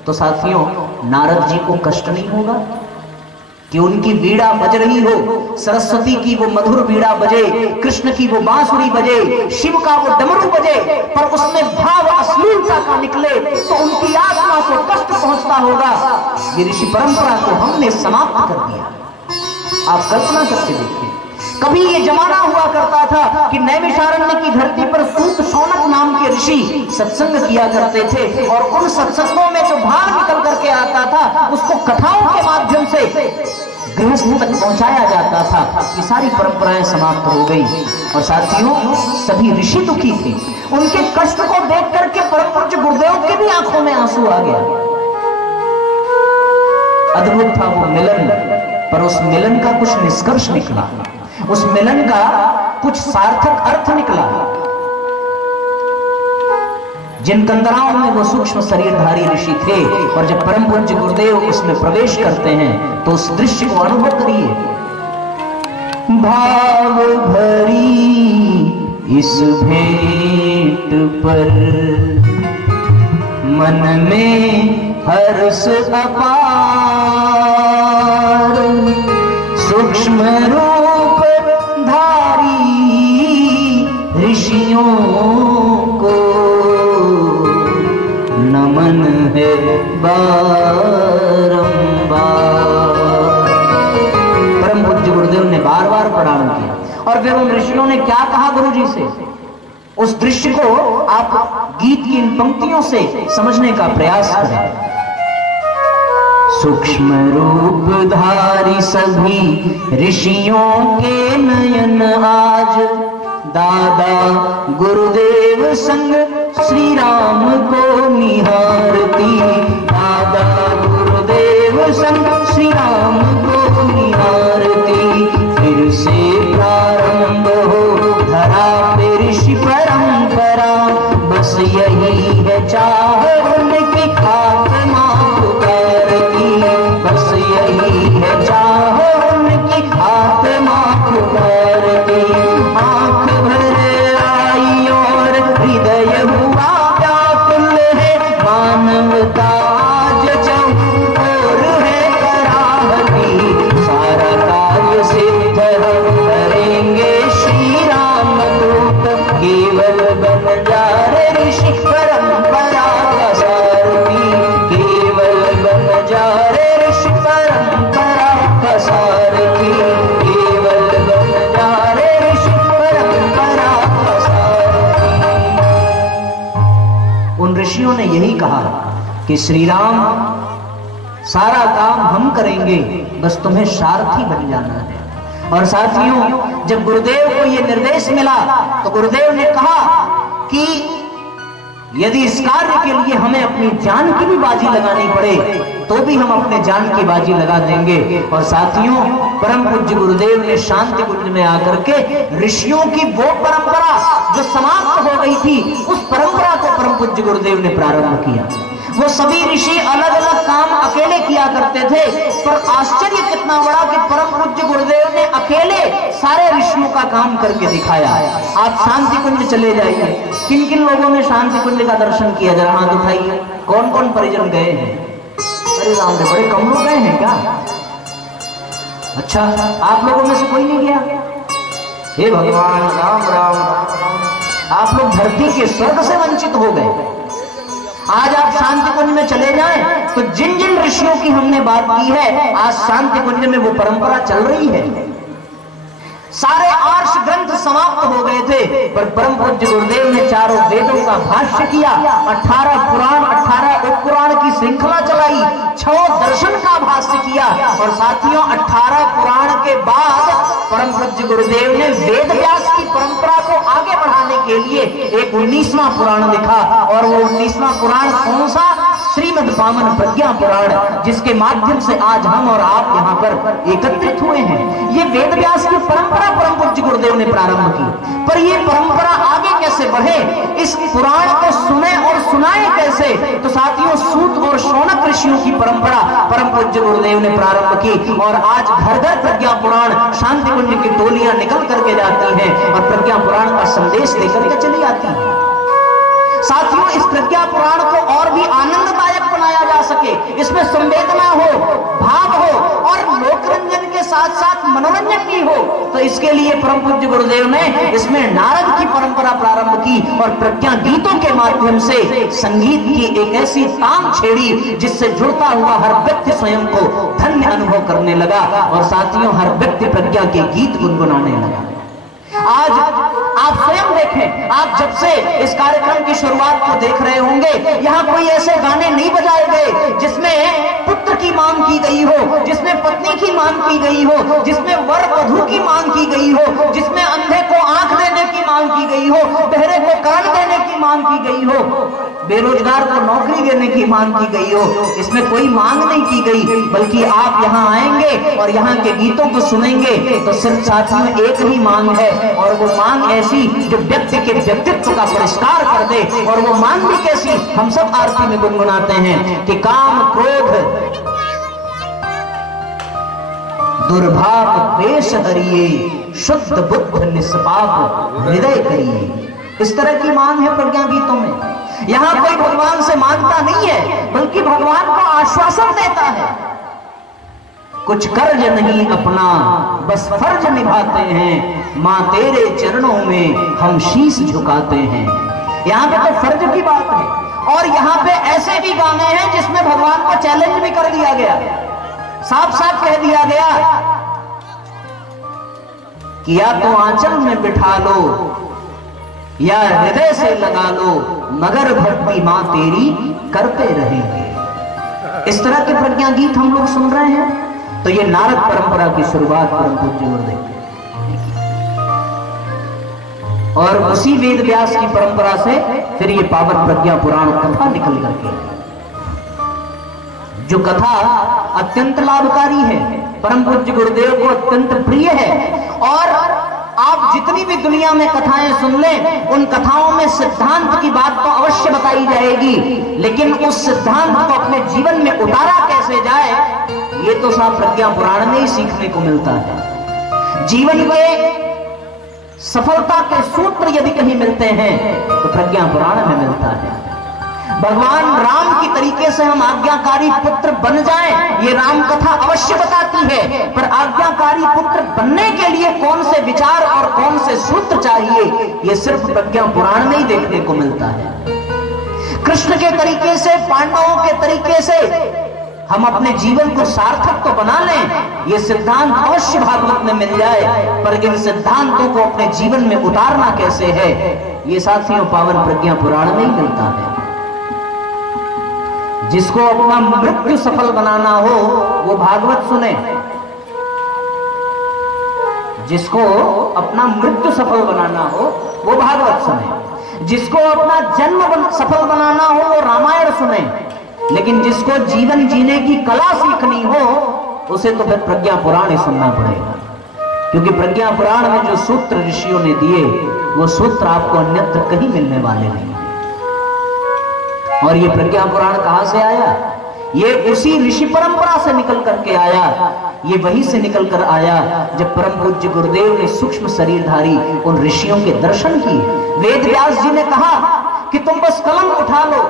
तो साथियों, नारद जी को कष्ट नहीं होगा कि उनकी वीणा बज रही हो, सरस्वती की वो मधुर वीणा बजे, कृष्ण की वो बांसुरी बजे, शिव का वो डमरू बजे, पर उसमें भाव अश्लीलता का निकले तो उनकी आत्मा को कष्ट पहुंचता होगा। ये ऋषि परंपरा को हमने समाप्त कर दिया। आप कल्पना करके देखिए, कभी ये जमाना हुआ करता था कि नैमिषारण्य की धरती पर सूत शौनक नाम के ऋषि सत्संग किया करते थे, और उन सत्संगों में जो भाव निकल करके आता था उसको कथाओं के माध्यम से गृहस्थ तक पहुंचाया जाता था। ये सारी परंपराएं समाप्त हो गई। और साथियों, सभी ऋषि दुखी थे। उनके कष्ट को देख करके परम पूज्य गुरुदेव के भी आंखों में आंसू आ गया। अद्भुत था वो मिलन, पर उस मिलन का कुछ निष्कर्ष निकला, उस मिलन का कुछ सार्थक अर्थ निकला। जिन कंदराओं में वो सूक्ष्म शरीरधारी ऋषि थे, और जब परम पूज्य गुरुदेव उसमें प्रवेश करते हैं तो उस दृश्य को अनुभव करिए। भाव भरी इस भेंट पर मन में हर्ष अपार, सूक्ष्म रूप धारी ऋषियों को नमन है बारंबार। परम पूज्य गुरुदेव ने बार बार प्रणाम किया। और फिर उन ऋषियों ने क्या कहा गुरुजी से, उस दृश्य को आप गीत की इन पंक्तियों से समझने का प्रयास करें। सूक्ष्म रूप धारी सभी ऋषियों के नयन आज, दादा गुरुदेव संग श्री राम को निहारती, दादा गुरुदेव संग श्री राम को निहारती। फिर से प्रारंभ हो धरा पे ऋषि परंपरा, बस यही है चाह उनकी आत्मा पुकारती, बस यही है चाह उनकी आत्मा पुकारती। आंख भर आई और हृदय हुआ व्याकुल है, मानवता आज चौर है कराहती, सारा कार्य सिद्ध करेंगे श्री राम दूत, केवल बन जा रे ऋषि परंपरा का सारथी, केवल बन जा रे ऋषि परंपरा का सारथी, केवल बन जा रे ऋषि परंपरा का सारथी। उन ऋषियों ने यही कहा कि श्री राम सारा काम हम करेंगे, बस तुम्हें सारथी बन जाना है। और साथियों, जब गुरुदेव को यह निर्देश मिला तो गुरुदेव ने कहा कि यदि इस कार्य के लिए हमें अपनी जान की भी बाजी लगानी पड़े तो भी हम अपने जान की बाजी लगा देंगे। और साथियों, परम पूज्य गुरुदेव ने शांति कुंज में आकर के ऋषियों की वो परंपरा जो समाप्त हो गई थी, उस परंपरा को परम पूज्य गुरुदेव ने प्रारंभ किया। वो सभी ऋषि अलग अलग काम अकेले किया करते थे, पर आश्चर्य कितना बड़ा कि परम पूज्य गुरुदेव ने अकेले सारे ऋषियों का काम करके दिखाया। आप शांति कुंज चले जाइए, किन किन लोगों ने शांति कुंज का दर्शन किया, जरा हाथ उठाइए। कौन कौन परिजन गए हैं? अरे राम रे, बड़े कम लोग गए हैं क्या? अच्छा, आप लोगों में से कोई नहीं गया? हे भगवान, राम राम, आप लोग धरती के स्वर्ग से वंचित हो गए। आज आप शांति कुंज में चले जाएं तो जिन जिन ऋषियों की हमने बात की है, आज शांति कुंज में वो परंपरा चल रही है। सारे आर्ष ग्रंथ समाप्त हो गए थे, पर परम पूज्य गुरुदेव ने चारों वेदों का भाष्य किया, 18 पुराण 18 उपपुराण की श्रृंखला चलाई, 6 दर्शन का भाष्य किया। और साथियों, 18 पुराण के बाद परम पूज्य गुरुदेव ने वेद व्यास की परंपरा को आगे बढ़ाने के लिए एक 19वां पुराण लिखा। और वो 19वां पुराण कौन सा? श्रीमद् पावन प्रज्ञा पुराण, जिसके माध्यम से आज हम और आप यहाँ पर एकत्रित हुए हैं। ये वेद व्यास की परंपरा परम पूज्य गुरुदेव ने प्रारंभ की, पर ये परंपरा आगे कैसे बढ़े, इस पुराण को सुने और सुनाए कैसे? तो साथियों, सूत और शौनक ऋषियों की परंपरा परम पूज्य गुरुदेव ने प्रारंभ की। और आज घर घर प्रज्ञा पुराण, शांति कुंज की टोलियां निकल करके जाती हैं और प्रज्ञा पुराण का संदेश लेकर के चली आती है। साथियों, इस प्रज्ञा पुराण को और भी आनंददायक बनाया जा सके, इसमें संवेदना हो, भाव हो और लोकरंजन के साथ साथ मनोरंजन भी हो, तो इसके लिए परम पूज्य गुरुदेव ने इसमें नारद की परंपरा प्रारंभ की और प्रज्ञा गीतों के माध्यम से संगीत की एक ऐसी तान छेड़ी जिससे जुड़ता हुआ हर व्यक्ति स्वयं को धन्य अनुभव करने लगा। और साथियों, हर व्यक्ति प्रज्ञा के गीत गुनगुनाने लगा। आज आप स्वयं देखें, आप जब से इस कार्यक्रम की शुरुआत को देख रहे होंगे, यहाँ कोई ऐसे गाने नहीं बजाए गए जिसमें पुत्र की मांग की गई हो, जिसमें पत्नी की मांग की गई हो, जिसमें वर वधू की मांग की गई हो, जिसमें अंधे को आंख देने की मांग की गई हो, बहरे को कान देने की मांग की गई हो, बेरोजगार को नौकरी देने की मांग की गई हो। इसमें कोई मांग नहीं की गई, बल्कि आप यहाँ आएंगे और यहाँ के गीतों को सुनेंगे तो सिर्फ साथियों एक ही मांग है, और वो मांग ऐसी जो व्यक्ति के व्यक्तित्व का परिष्कार कर दे। और वो मांग भी कैसी, हम सब आरती में गुनगुनाते हैं कि काम क्रोध दुर्भाव द्वेष हरिये, शुद्ध बुद्ध निष्पाप हृदय करिए। इस तरह की मांग है प्रज्ञा गीतों में। यहाँ कोई भगवान से मांगता नहीं है, बल्कि भगवान को आश्वासन देता है, कुछ कर्ज नहीं अपना बस फर्ज निभाते हैं, मां तेरे चरणों में हम शीश झुकाते हैं। यहाँ पे तो फर्ज की बात है। और यहाँ पे ऐसे भी गाने हैं जिसमें भगवान को चैलेंज भी कर दिया गया, साफ साफ कह दिया गया कि या तो आंचल में बिठा लो या हृदय से लगा लो, मगर भक्ति मां तेरी करते रहेंगे। इस तरह के प्रज्ञा गीत हम लोग सुन रहे हैं। तो ये नारद परंपरा की शुरुआत परम पूज्य गुरुदेव की, और उसी वेद व्यास की परंपरा से फिर ये पावन प्रज्ञा पुराण कथा निकल करके, जो कथा अत्यंत लाभकारी है, परम पूज्य गुरुदेव को अत्यंत प्रिय है। और आप जितनी भी दुनिया में कथाएं सुन लें, उन कथाओं में सिद्धांत की बात तो अवश्य बताई जाएगी, लेकिन उस सिद्धांत को अपने जीवन में उतारा कैसे जाए, ये तो साफ प्रज्ञा पुराण में ही सीखने को मिलता है। जीवन के सफलता के सूत्र यदि कहीं मिलते हैं तो प्रज्ञा पुराण में मिलता है। भगवान राम की तरीके से हम आज्ञाकारी पुत्र बन जाएं, ये राम कथा अवश्य बताती है, पर आज्ञाकारी पुत्र बनने के लिए कौन से विचार और कौन से सूत्र चाहिए, ये सिर्फ प्रज्ञा पुराण में ही देखने को मिलता है। कृष्ण के तरीके से, पांडवों के तरीके से हम अपने जीवन को सार्थक तो बना लें, ये सिद्धांत अवश्य भागवत में मिल जाए, पर इन सिद्धांतों को अपने जीवन में उतारना कैसे है, ये साथियों पावन प्रज्ञा पुराण में ही मिलता है। जिसको अपना मृत्यु सफल बनाना हो वो भागवत सुने, जिसको अपना मृत्यु सफल बनाना हो वो भागवत सुने, जिसको अपना जन्म सफल बनाना हो वो रामायण सुने, लेकिन जिसको जीवन जीने की कला सीखनी हो उसे तो फिर प्रज्ञा पुराण ही सुनना पड़ेगा। क्योंकि प्रज्ञा पुराण में जो सूत्र ऋषियों ने दिए वो सूत्र आपको अन्यत्र कहीं मिलने वाले नहीं। और ये प्रज्ञा पुराण कहां से आया? ये उसी ऋषि परंपरा से निकल करके आया। ये वहीं से निकल कर आया जब परम पूज्य गुरुदेव ने सूक्ष्म शरीरधारी उन ऋषियों के दर्शन किए। वेद व्यास जी ने कहा कि तुम बस कलम उठा लो,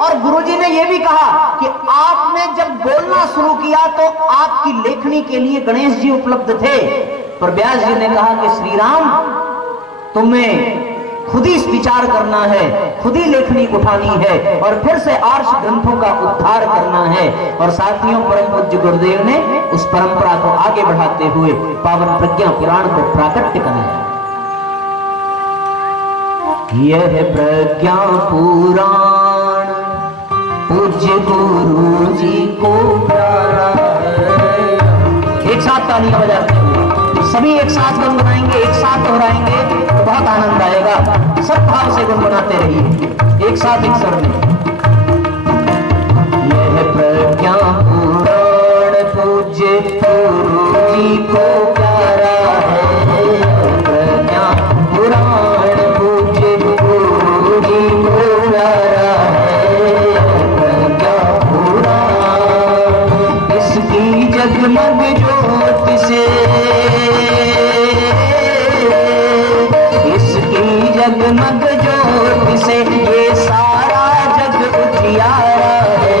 और गुरुजी ने यह भी कहा कि आपने जब बोलना शुरू किया तो आपकी लेखनी के लिए गणेश जी उपलब्ध थे, पर व्यास जी ने कहा कि श्री राम तुम्हें खुद ही विचार करना है, खुद ही लेखनी उठानी है और फिर से आर्ष ग्रंथों का उद्धार करना है। और साथियों परम पूज्य गुरुदेव ने उस परंपरा को आगे बढ़ाते हुए पावन प्रज्ञा पुराण को प्राकट्य कराया। यह प्रज्ञा पुराण पूज्य गुरु जी को प्यारा है। एक साथ तालियां बजाते हैं, सभी एक साथ गुनगुनाएंगे, एक साथ दोहराएंगे तो बहुत आनंद आएगा। सब भाव से गुनगुनाते रहिए एक साथ एक स्वर में। यह प्रज्ञा पुराण पूज्य गुरु जी को प्यारा है। प्रज्ञा पुराण पूज्य गुरु जी को प्यारा है। प्रज्ञा पुराण इसकी जगमग ज्योति से, जगमग ज्योति से ये सारा जग उजियारा है।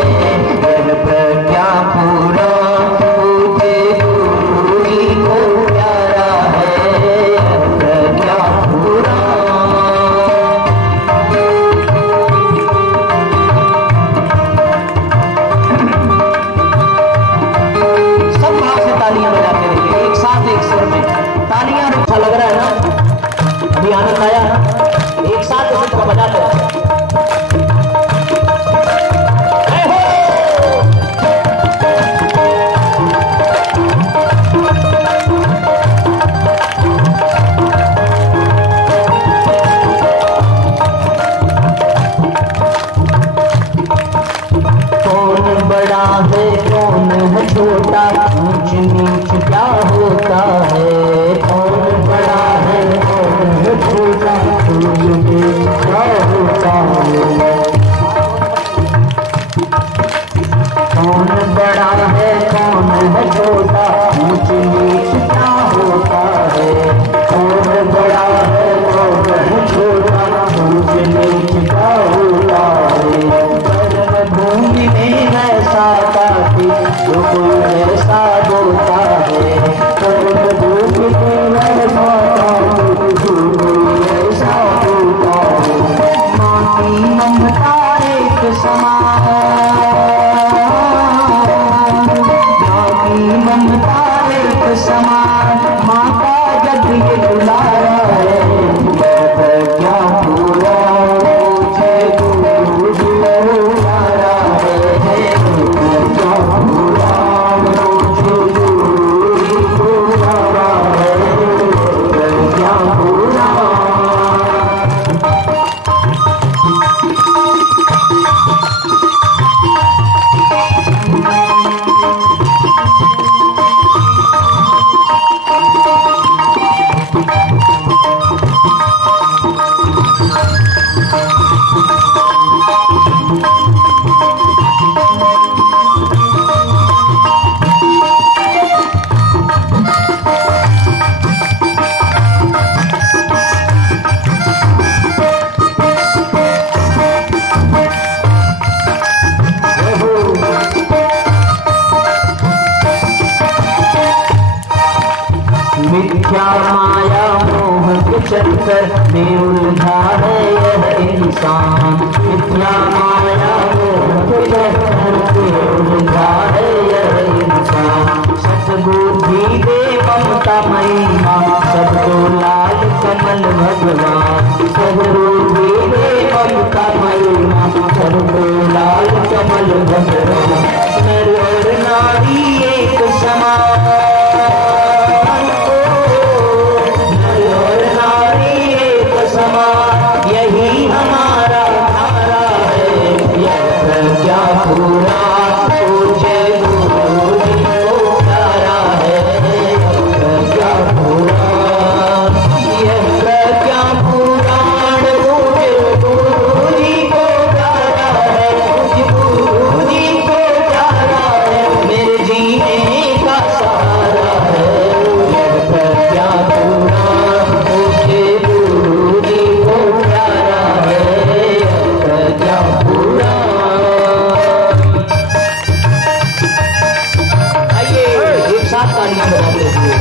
यह प्रज्ञा पुराण पूज्य गुरु जी को प्यारा है। प्रज्ञा पुराण सब भाव से तालियां बजाते रहिए एक साथ एक स्वर में। तालियां अच्छा लग रहा है ना? अभी आनंद आया ना? एक साथ इसी तरह बजाते हैं। कौन बड़ा है कौन है छोटा, ऊंच नीच क्या होता है। कौन बड़ा है कौन है छोटा, ऊंच नीच क्या होता है। कौन बड़ा है कौन है छोटा, ऊंच नीच क्या होता है। कौन बड़ा है कौन है छोटा, ऊंच नीच क्या होता है। भूमि में ऐसा काफी जो कोई ऐसा बोलता है। भूमि में ऐसा काफी जो कोई ऐसा बोलता है। माँ की ममता एक समान, माँ की ममता एक समान, माँ का मिथ्या माया मोह के चक्कर में उलझा है यह इंसान। मिथ्या माया मोह के चक्कर में उलझा है यह इंसान। सतबुद्धि दे ममता महिमा सबको लाल कमल भगवान। सतबुद्धि दे ममता महिमा सबको लाल कमल भगवान। नर और नारी एक समान, नर और नारी एक समान, यही हमारा धारा है। यह प्रज्ञा पूरा पूज्य गुरु जी को प्यारा है। प्रज्ञा पुराण, यह प्रज्ञा पुराण पूज्य गुरु जी को प्यारा है। गुरु जी को प्यारा है, मेरे जीने का सहारा है। यह प्रज्ञा पुराण पूज्य गुरु जी को प्यारा है। प्रज्ञा पुराण। आइए एक साथ तालियां बजाते हुए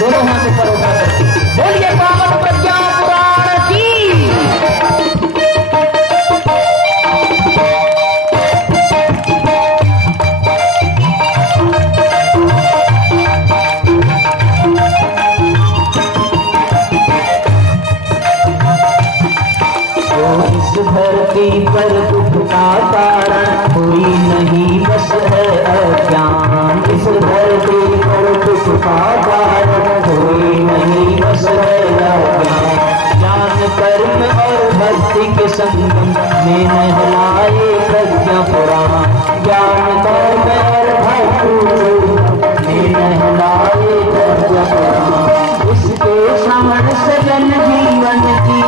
दोनों हाथ ऊपर उठा करके बोलिए पावन प्रज्ञा पुराण की। इस धरती पर दुख का कारण कोई नहीं बस है अज्ञान। इस धरती पर दुख का कारण कोई नहीं बस है अज्ञान। ज्ञान कर्म और भक्ति के संगम में नहलाए प्रज्ञा पुराण। ज्ञान कर्म और भक्ति में नहलाए प्रज्ञा पुराण। इसके श्रवण से जन जीवन की,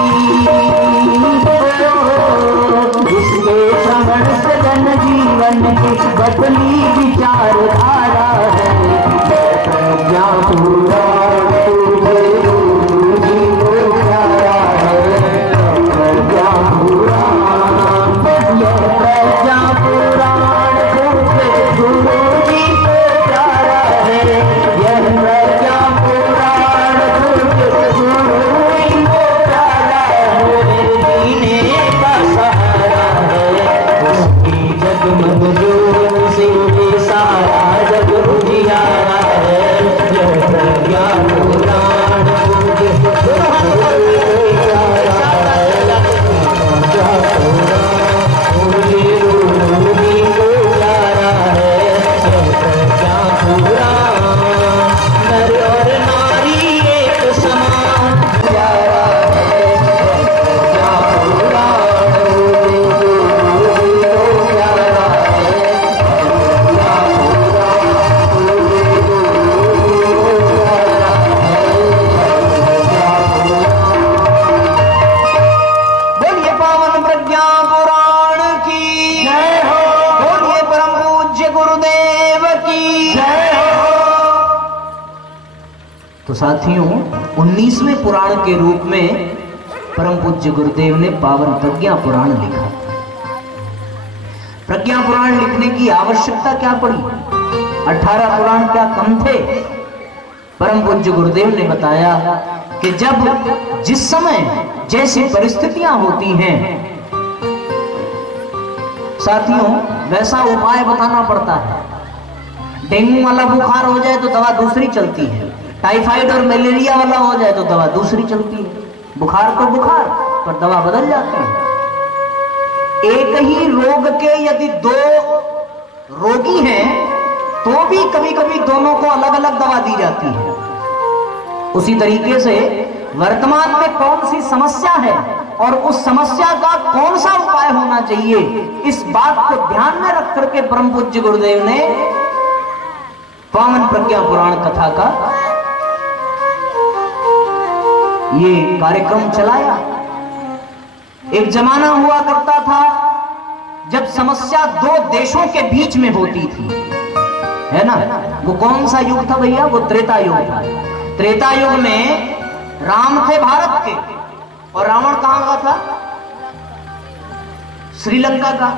इसके श्रवण से जन जीवन की बदली विचारधारा है। प्रज्ञा पुराण तुझे गुरु जी को प्यारा है। प्रज्ञा पुराण, यह प्रज्ञा पुराण तुझे गुरु जी को प्यारा है। यह प्रज्ञा पुराण तुझे गुरु जी को प्यारा है। मेरे जीने का सहारा है। उसकी जगमग ज्योत से सारा जग उजियारा है। यह प्रज्ञा पुराण तुझे गुरु जी को प्यारा है। प्रज्ञा पुराण तुझे गुरु जी को प्यारा है। यह प्रज्ञा पुराण, नर और नारी एक समान प्यारा है। प्रज्ञा पुराण तुझे गुरु जी को प्यारा है। प्रज्ञा पुराण तुझे गुरु जी को प्यारा है। प्रज्ञा पुराण। बोलिए पावन प्रज्ञा पुराण की जय हो। बोलिए परम पूज्य गुरुदेव की जय हो। तो साथियों, 19वें पुराण के रूप में परम पूज्य गुरुदेव ने पावन प्रज्ञा पुराण लिखा। प्रज्ञा पुराण लिखने की आवश्यकता क्या पड़ी? 18 पुराण क्या कम थे? परम पूज्य गुरुदेव ने बताया कि जब जिस समय जैसी परिस्थितियां होती हैं साथियों, वैसा उपाय बताना पड़ता है। डेंगू वाला बुखार हो जाए तो दवा दूसरी चलती है। टाइफाइड और मलेरिया वाला हो जाए तो दवा दूसरी चलती है। बुखार तो बुखार, पर दवा बदल जाती है। एक ही रोग के यदि 2 रोगी हैं तो भी कभी कभी दोनों को अलग अलग दवा दी जाती है। उसी तरीके से वर्तमान में कौन सी समस्या है और उस समस्या का कौन सा उपाय होना चाहिए, इस बात को ध्यान में रख करके परम पूज्य गुरुदेव ने पावन प्रज्ञा पुराण कथा का ये कार्यक्रम चलाया। एक जमाना हुआ करता था जब समस्या 2 देशों के बीच में होती थी, है ना। वो कौन सा युग था भैया? वो त्रेता युग था। त्रेता युग में राम थे भारत के और रावण कहां का था? श्रीलंका का।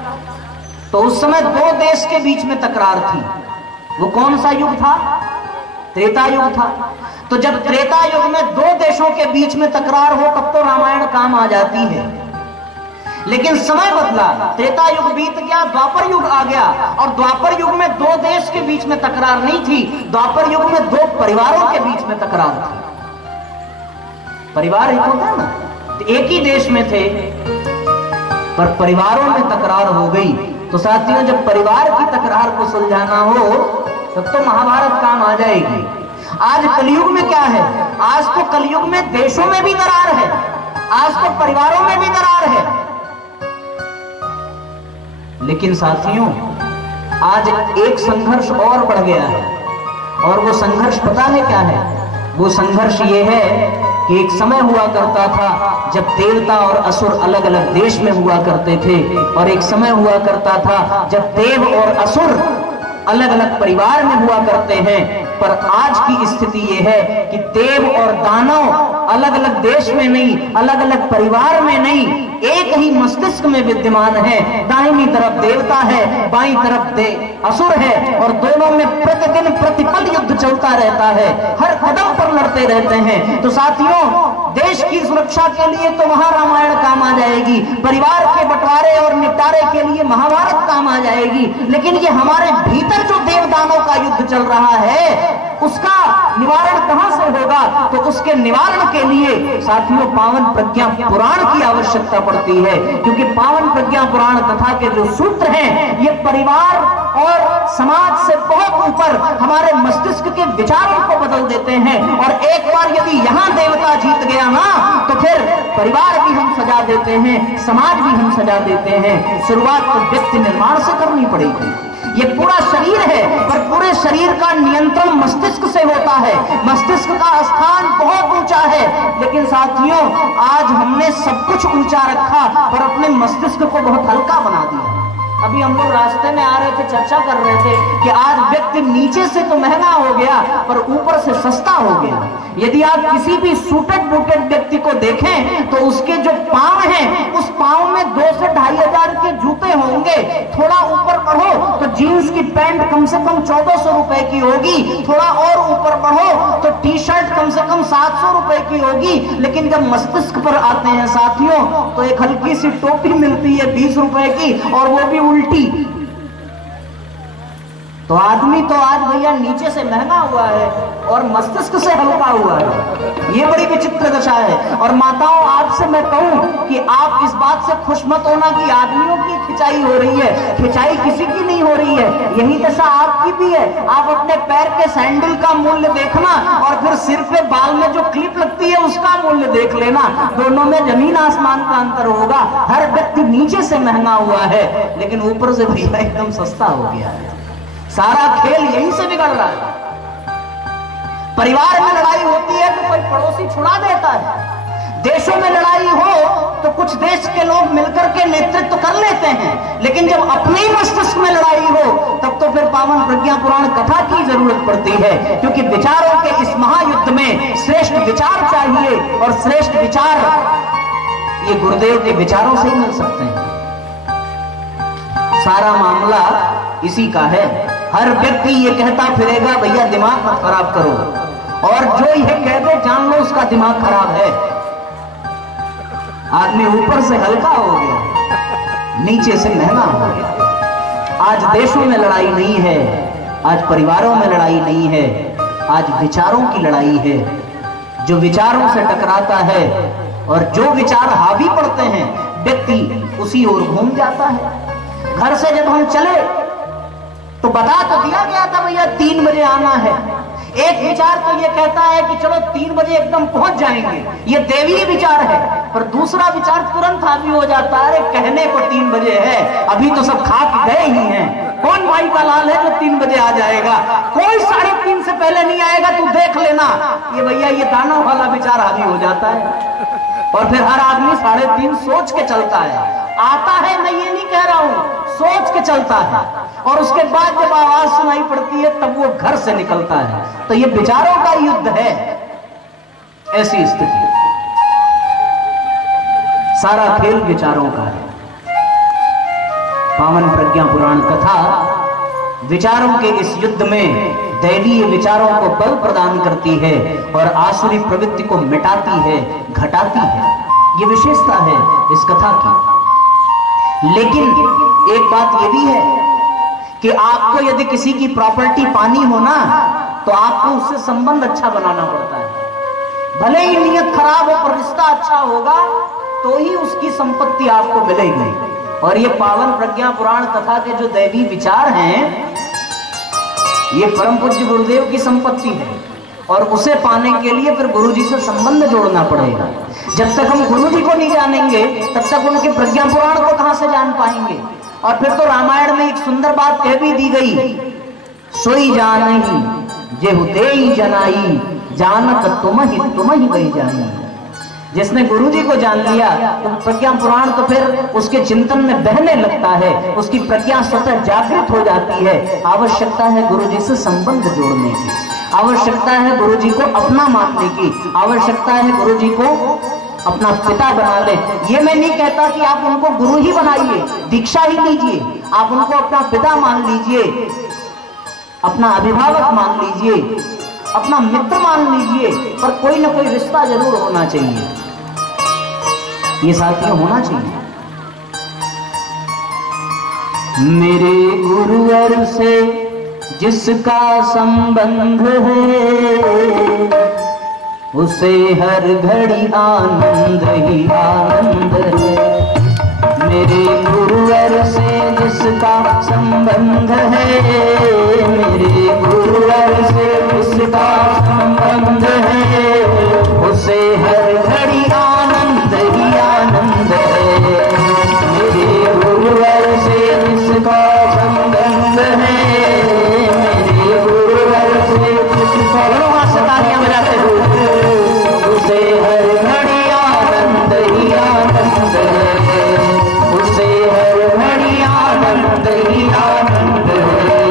तो उस समय 2 देश के बीच में तकरार थी। वो कौन सा युग था? त्रेता युग था। तो जब त्रेता युग में दो देशों के बीच में तकरार हो तब तो रामायण काम आ जाती है। लेकिन समय बदला, त्रेता युग बीत गया, द्वापर युग आ गया, और द्वापर युग में दो देश के बीच में तकरार नहीं थी, द्वापर युग में दो परिवारों के बीच में तकरार थी। परिवार एक होता है ना, तो एक ही देश में थे पर परिवारों में तकरार हो गई। तो साथियों, जब परिवार की तकरार को सुलझाना हो तब तो महाभारत काम आ जाएगी। आज कलयुग में क्या है? आज तो कलयुग में देशों में भी दरार है, आज तो परिवारों में भी दरार है। लेकिन साथियों, आज एक संघर्ष और बढ़ गया है, और वो संघर्ष पता है क्या है? वो संघर्ष ये है कि एक समय हुआ करता था जब देवता और असुर अलग अलग देश में हुआ करते थे, और एक समय हुआ करता था जब देव और असुर अलग अलग परिवार में हुआ करते हैं। पर आज की स्थिति यह है कि देव और दानव अलग अलग देश में नहीं, अलग अलग परिवार में नहीं, एक ही मस्तिष्क में विद्यमान है। दाहिनी तरफ देवता है, बाईं तरफ असुर है, और दोनों में प्रतिदिन प्रतिपल युद्ध चलता रहता है, हर कदम पर लड़ते रहते हैं। तो साथियों, देश की सुरक्षा के लिए तो वहां रामायण काम आ जाएगी, परिवार के बंटवारे और निपटारे के लिए महाभारत काम आ जाएगी। लेकिन ये हमारे भीतर जो देवदानों का युद्ध चल रहा है उसका निवारण कहां से होगा? तो उसके निवारण के लिए साथियों पावन प्रज्ञा पुराण की आवश्यकता पड़ती है, क्योंकि पावन प्रज्ञा पुराण कथा के जो सूत्र हैं ये परिवार और समाज से बहुत ऊपर हमारे मस्तिष्क के विचारों को बदल देते हैं। और एक बार यदि यहां देवता जीत गया ना तो फिर परिवार भी हम सजा देते हैं, समाज भी हम सजा देते हैं। शुरुआत तो व्यक्ति निर्माण से करनी पड़ेगी। ये पूरा शरीर है, पर पूरे शरीर का नियंत्रण मस्तिष्क से होता है। मस्तिष्क का स्थान बहुत ऊंचा है, लेकिन साथियों आज हमने सब कुछ ऊंचा रखा पर अपने मस्तिष्क को बहुत हल्का बना दिया। अभी हम लोग रास्ते में आ रहे थे, चर्चा कर रहे थे कि आज व्यक्ति नीचे से तो महंगा हो गया पर ऊपर से सस्ता हो गया। यदि आप किसी भी सूटेड बूटेड व्यक्ति को देखें तो उसके जो पांव हैं उस पांव में 2 से 2,500 के जूते होंगे। थोड़ा ऊपर बढ़ो तो जीन्स की पैंट कम से कम 1400 रुपए की होगी, थोड़ा और ऊपर बढ़ो तो टी शर्ट कम से कम 700 रुपए की होगी। लेकिन जब मस्तिष्क पर आते हैं साथियों तो एक हल्की सी टोपी मिलती है 20 रुपए की, और वो भी उल्टी। तो आदमी तो आज भैया नीचे से महंगा हुआ है और मस्तिष्क से हल्का हुआ है। ये बड़ी विचित्र दशा है। और माताओं, आपसे मैं कहूं कि आप इस बात से खुश मत होना कि आदमियों की खिंचाई हो रही है। खिंचाई किसी की नहीं हो रही है, यही दशा आपकी भी है। आप अपने पैर के सैंडल का मूल्य देखना और फिर सिर पे बाल में जो क्लिप लगती है उसका मूल्य देख लेना। दोनों में जमीन आसमान का अंतर होगा। हर व्यक्ति नीचे से महंगा हुआ है, लेकिन ऊपर से भैया एकदम सस्ता हो गया है। सारा खेल यहीं से बिगड़ रहा है। परिवार में लड़ाई होती है तो कोई पड़ोसी छुड़ा देता है। देशों में लड़ाई हो तो कुछ देश के लोग मिलकर के नेतृत्व कर लेते हैं, लेकिन जब अपने ही मस्तिष्क में लड़ाई हो तब तो फिर पावन प्रज्ञा पुराण कथा की जरूरत पड़ती है। क्योंकि विचारों के इस महायुद्ध में श्रेष्ठ विचार चाहिए, और श्रेष्ठ विचार ये गुरुदेव के विचारों से ही मिल सकते हैं। सारा मामला इसी का है। हर व्यक्ति ये कहता फिरेगा भैया दिमाग मत खराब करो, और जो ये कह दे जान लो उसका दिमाग खराब है। आदमी ऊपर से हल्का हो गया, नीचे से महंगा हो गया। आज देशों में लड़ाई नहीं है, आज परिवारों में लड़ाई नहीं है, आज विचारों की लड़ाई है। जो विचारों से टकराता है और जो विचार हावी पड़ते हैं व्यक्ति उसी ओर घूम जाता है। घर से जब हम चले तो बता तो दिया गया था भैया 3 बजे आना है। एक विचार तो ये कहता है कि चलो 3 बजे एकदम पहुंच जाएंगे, ये देवी विचार है। पर दूसरा विचार तुरंत हावी हो जाता है, कहने को 3 बजे है, अभी तो सब खा के गए ही हैं। कौन भाई का लाल है जो 3 बजे आ जाएगा? कोई 3:30 से पहले नहीं आएगा, तू देख लेना। ये भैया ये दानव वाला विचार हावी हो जाता है, और फिर हर आदमी 3:30 सोच के चलता है। आता है, मैं ये नहीं कह रहा हूं, सोच के चलता है, और उसके बाद जब आवाज सुनाई पड़ती है तब वो घर से निकलता है। तो ये विचारों का युद्ध है। ऐसी स्थिति, सारा खेल विचारों का है। पावन प्रज्ञा पुराण कथा विचारों के इस युद्ध में दैवीय विचारों को बल प्रदान करती है और आसुरी प्रवृत्ति को मिटाती है, घटाती है। ये विशेषता है इस कथा की। लेकिन एक बात यह भी है कि आपको यदि किसी की प्रॉपर्टी पानी हो ना, तो आपको उससे संबंध अच्छा बनाना पड़ता है। भले ही नियत खराब हो पर रिश्ता अच्छा होगा तो ही उसकी संपत्ति आपको मिलेगी। और ये पावन प्रज्ञा पुराण कथा के जो दैवी विचार हैं, ये परम पूज्य गुरुदेव की संपत्ति है और उसे पाने के लिए फिर गुरु जी से संबंध जोड़ना पड़ेगा। जब तक हम गुरु जी को नहीं जानेंगे तब तक उनके प्रज्ञा पुराण को कहां से जान पाएंगे। और फिर तो रामायण में एक सुंदर बात कह भी दी गई, सोई जानही जेहु तेई जनाई, जानत तुम ही गई जानी। जिसने गुरु जी को जान लिया तो प्रज्ञा पुराण तो फिर उसके चिंतन में बहने लगता है, उसकी प्रज्ञा स्वतः जागृत हो जाती है। आवश्यकता है गुरु जी से संबंध जोड़ने की, आवश्यकता है गुरु जी को अपना मानने की, आवश्यकता है गुरु जी को अपना पिता बना ले। ये मैं नहीं कहता कि आप उनको गुरु ही बनाइए, दीक्षा ही लीजिए, आप उनको अपना पिता मान लीजिए, अपना अभिभावक मान लीजिए, अपना मित्र मान लीजिए, पर कोई ना कोई रिश्ता जरूर होना चाहिए। ये साथियों होना चाहिए। मेरे गुरुवर से जिसका संबंध है, उसे हर घड़ी आनंद ही आनंद है। मेरे गुरुवर से जिसका संबंध है, मेरे गुरुवर से जिसका संबंध है, उसे हर घड़ी आनंद ही आनंद है। मेरे गुरुवर से जिसका संबंध है, मेरे गुरुवर से जिसका तालियां बजाते हो, उसे हर घड़ी आनंद ही आनंद है, उसे हर घड़ी आनंद ही आनंद है।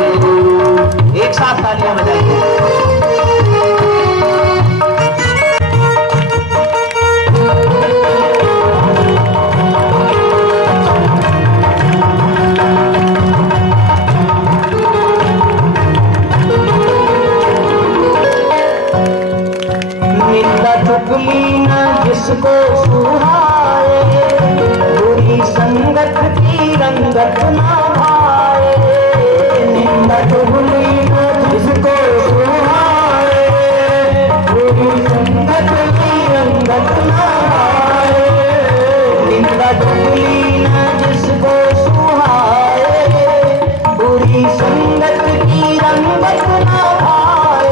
एक साथ तालियां बजाइए। चुगली न जिसको सुहाए, बुरी संगत की रंगत ना भाए। निंदा चुगली न जिसको सुहाए, बुरी संगत की रंगत ना भाए। निंदा चुगली न जिसको सुहाए, बुरी संगत की रंगत ना भाए।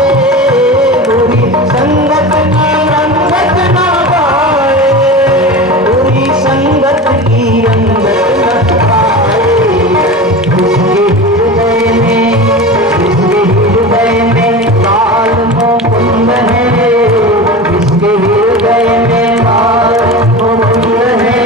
बुरी संगत की रंगत ना भाए, बुरी संगत की रंगत ना भाए। इसके हृदय में लाल मुकुंद है, इसके हृदय में लाल मुकुंद है।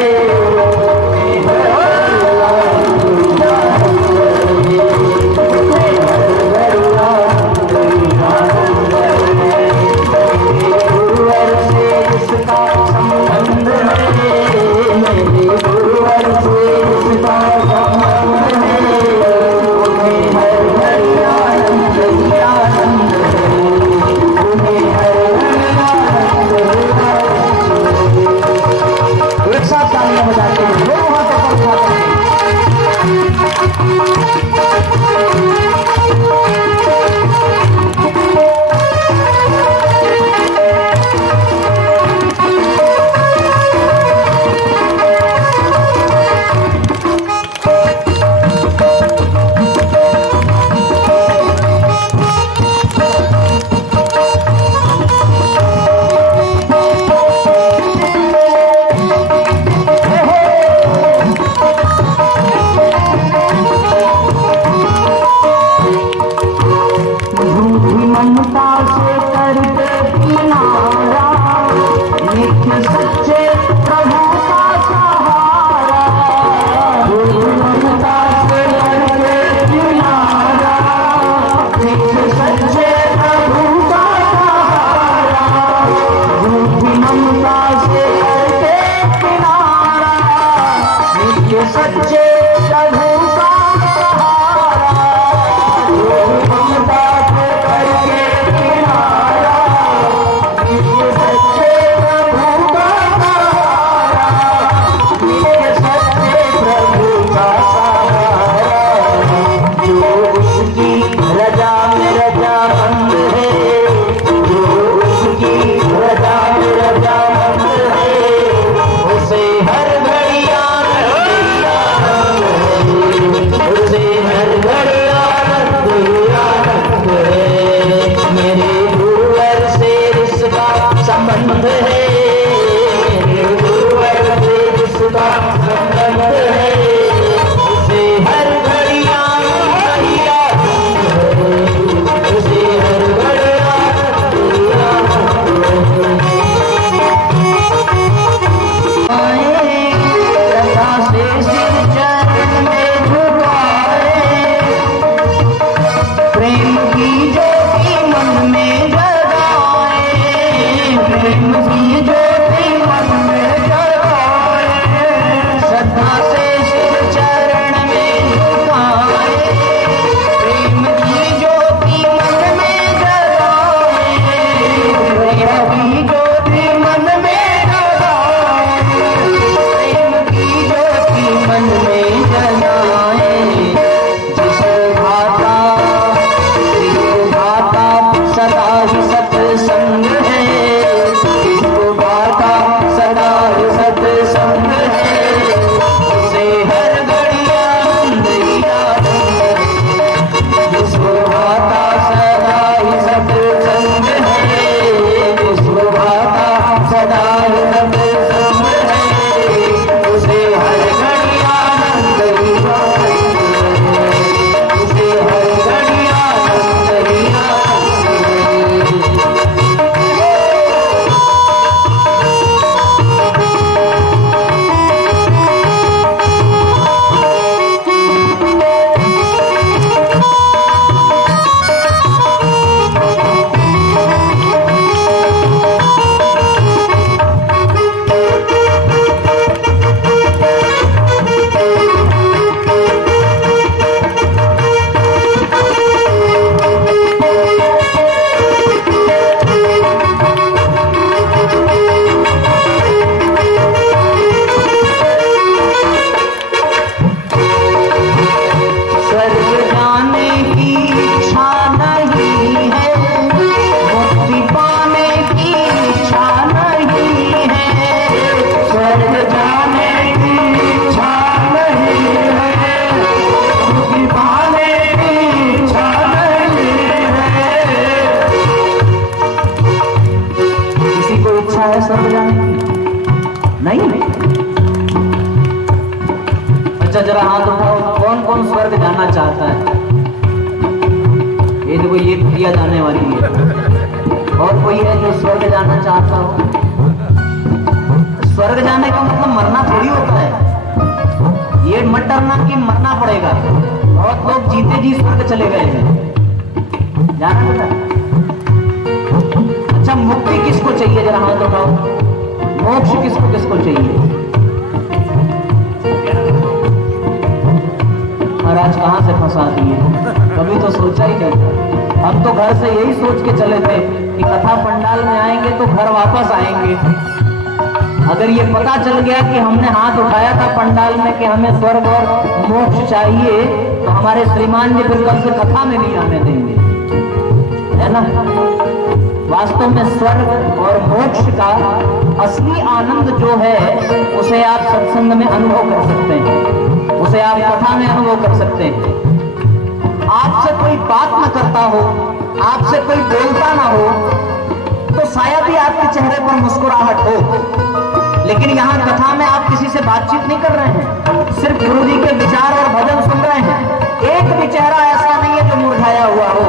सच्चे प्रभु का सहारा, ममता से जरा हाथ उठाओ, कौन कौन स्वर्ग जाना चाहता है? ये देखो, ये दिया जाने वाली है। और कोई है जो स्वर्ग जाना चाहता हो? स्वर्ग जाने का मतलब मरना थोड़ी होता है। ये मत डरना कि मरना पड़ेगा। बहुत लोग जीते जी स्वर्ग चले गए हैं, जाना बेटा। अच्छा, मुक्ति किसको चाहिए? जरा हाथ उठाओ। मोक्ष किसको किसको चाहिए? और आज कहां से फंसा दिए, कभी तो सोचा ही नहीं। हम तो घर से यही सोच के चले थे कि कथा पंडाल में आएंगे तो घर वापस आएंगे। अगर ये पता चल गया कि हमने हाथ उठाया था पंडाल में कि हमें स्वर्ग और मोक्ष चाहिए, तो हमारे श्रीमान जी फिर कल से कथा में नहीं आने देंगे, है ना। वास्तव में स्वर्ग और मोक्ष का असली आनंद जो है उसे आप सत्संग में अनुभव कर सकते हैं, उसे आप कथा में अनुभव कर सकते हैं। आपसे कोई बात न करता हो, आपसे कोई बोलता ना हो, तो शायद ही आपके चेहरे पर मुस्कुराहट हो, लेकिन यहाँ कथा में आप किसी से बातचीत नहीं कर रहे हैं, सिर्फ गुरु जी के विचार और भजन सुन रहे हैं। एक भी चेहरा ऐसा नहीं है जो मुरझाया हुआ हो,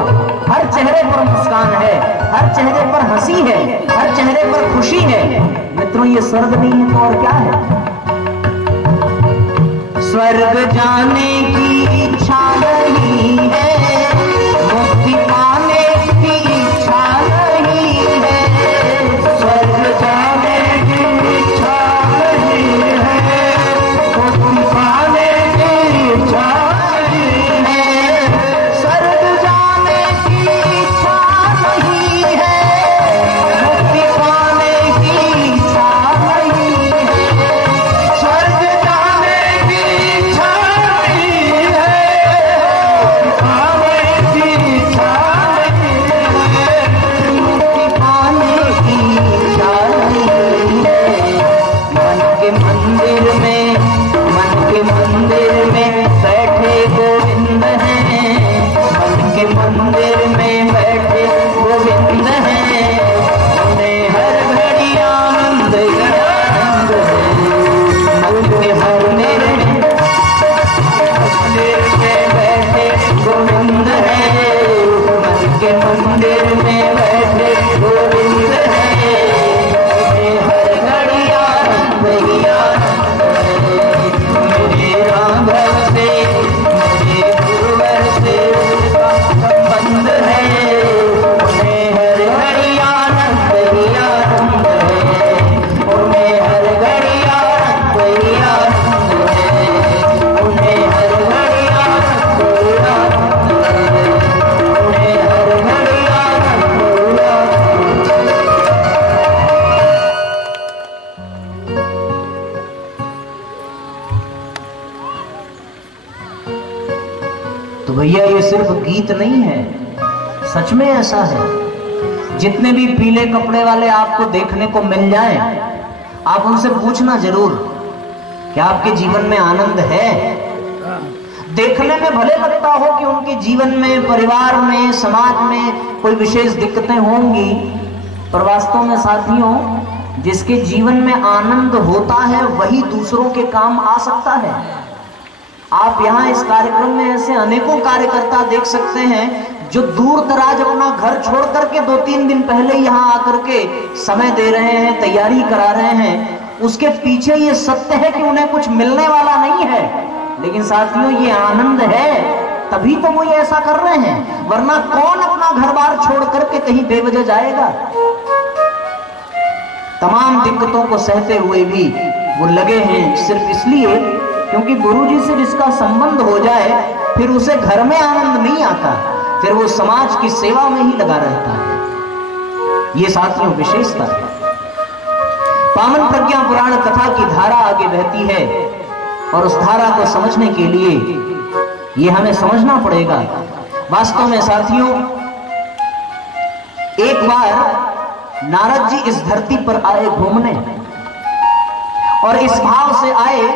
हर चेहरे पर मुस्कान है, हर चेहरे पर हंसी है, हर चेहरे पर खुशी है। मित्रों, ये स्वर्ग नहीं है तो और क्या है? स्वर्ग जाने की इच्छा नहीं है, मुक्ति पाने की इच्छा नहीं है। स्वर्ग जाने की इच्छा नहीं है, मुक्ति पाने की इच्छा नहीं है। स्वर्ग जाने की इच्छा नहीं है, मुक्ति पाने की इच्छा नहीं है। स्वर्ग जाने की इच्छा नहीं है, पाने की इच्छा नहीं है, मुक्ति पाने की इच्छा नहीं है। मन के मंदिर में, मन के मंदिर में बैठे गोविंद हैं, मन के मंदिर में बैठे गोविंद हैं, उन्हें हर घड़ी आनंद ही आनंद है। मन के मंदिर में बैठे गोविंद हैं, मन के मंदिर में बैठे गोविंद हैं, उन्हें हर घड़ी आनंद ही आनंद है। मेरे राघव से, मेरे गुरुवर से उसका संबंध है, उन्हें हर घड़ी आनंद ही आनंद है, उन्हें हर घड़ी आनंद ही आनंद है, उन्हें हर घड़ी आनंद ही आनंद है, उन्हें हर घड़ी आनंद ही आनंद है। तो भैया, ये सिर्फ गीत नहीं है, सच में ऐसा है। जितने भी पीले कपड़े वाले आपको देखने को मिल जाएं, आप उनसे पूछना जरूर कि आपके जीवन में आनंद है। देखने में भले लगता हो कि उनके जीवन में, परिवार में, समाज में कोई विशेष दिक्कतें होंगी, पर वास्तव में साथियों, जिसके जीवन में आनंद होता है वही दूसरों के काम आ सकता है। आप यहाँ इस कार्यक्रम में ऐसे अनेकों कार्यकर्ता देख सकते हैं जो दूर दराज अपना घर छोड़ करके 2-3 दिन पहले यहाँ आकर के समय दे रहे हैं, तैयारी करा रहे हैं। उसके पीछे ये सत्य है कि उन्हें कुछ मिलने वाला नहीं है, लेकिन साथियों ये आनंद है, तभी तो वो ये ऐसा कर रहे हैं। वरना कौन अपना घर बार छोड़ करके कहीं बेवजह जाएगा? तमाम दिक्कतों को सहते हुए भी वो लगे हैं सिर्फ इसलिए क्योंकि गुरुजी से जिसका संबंध हो जाए फिर उसे घर में आनंद नहीं आता, फिर वो समाज की सेवा में ही लगा रहता है। ये साथियों विशेषता है। पावन प्रज्ञा पुराण कथा की धारा आगे बहती है और उस धारा को समझने के लिए ये हमें समझना पड़ेगा। वास्तव में साथियों, एक बार नारद जी इस धरती पर आए घूमने, और इस भाव से आए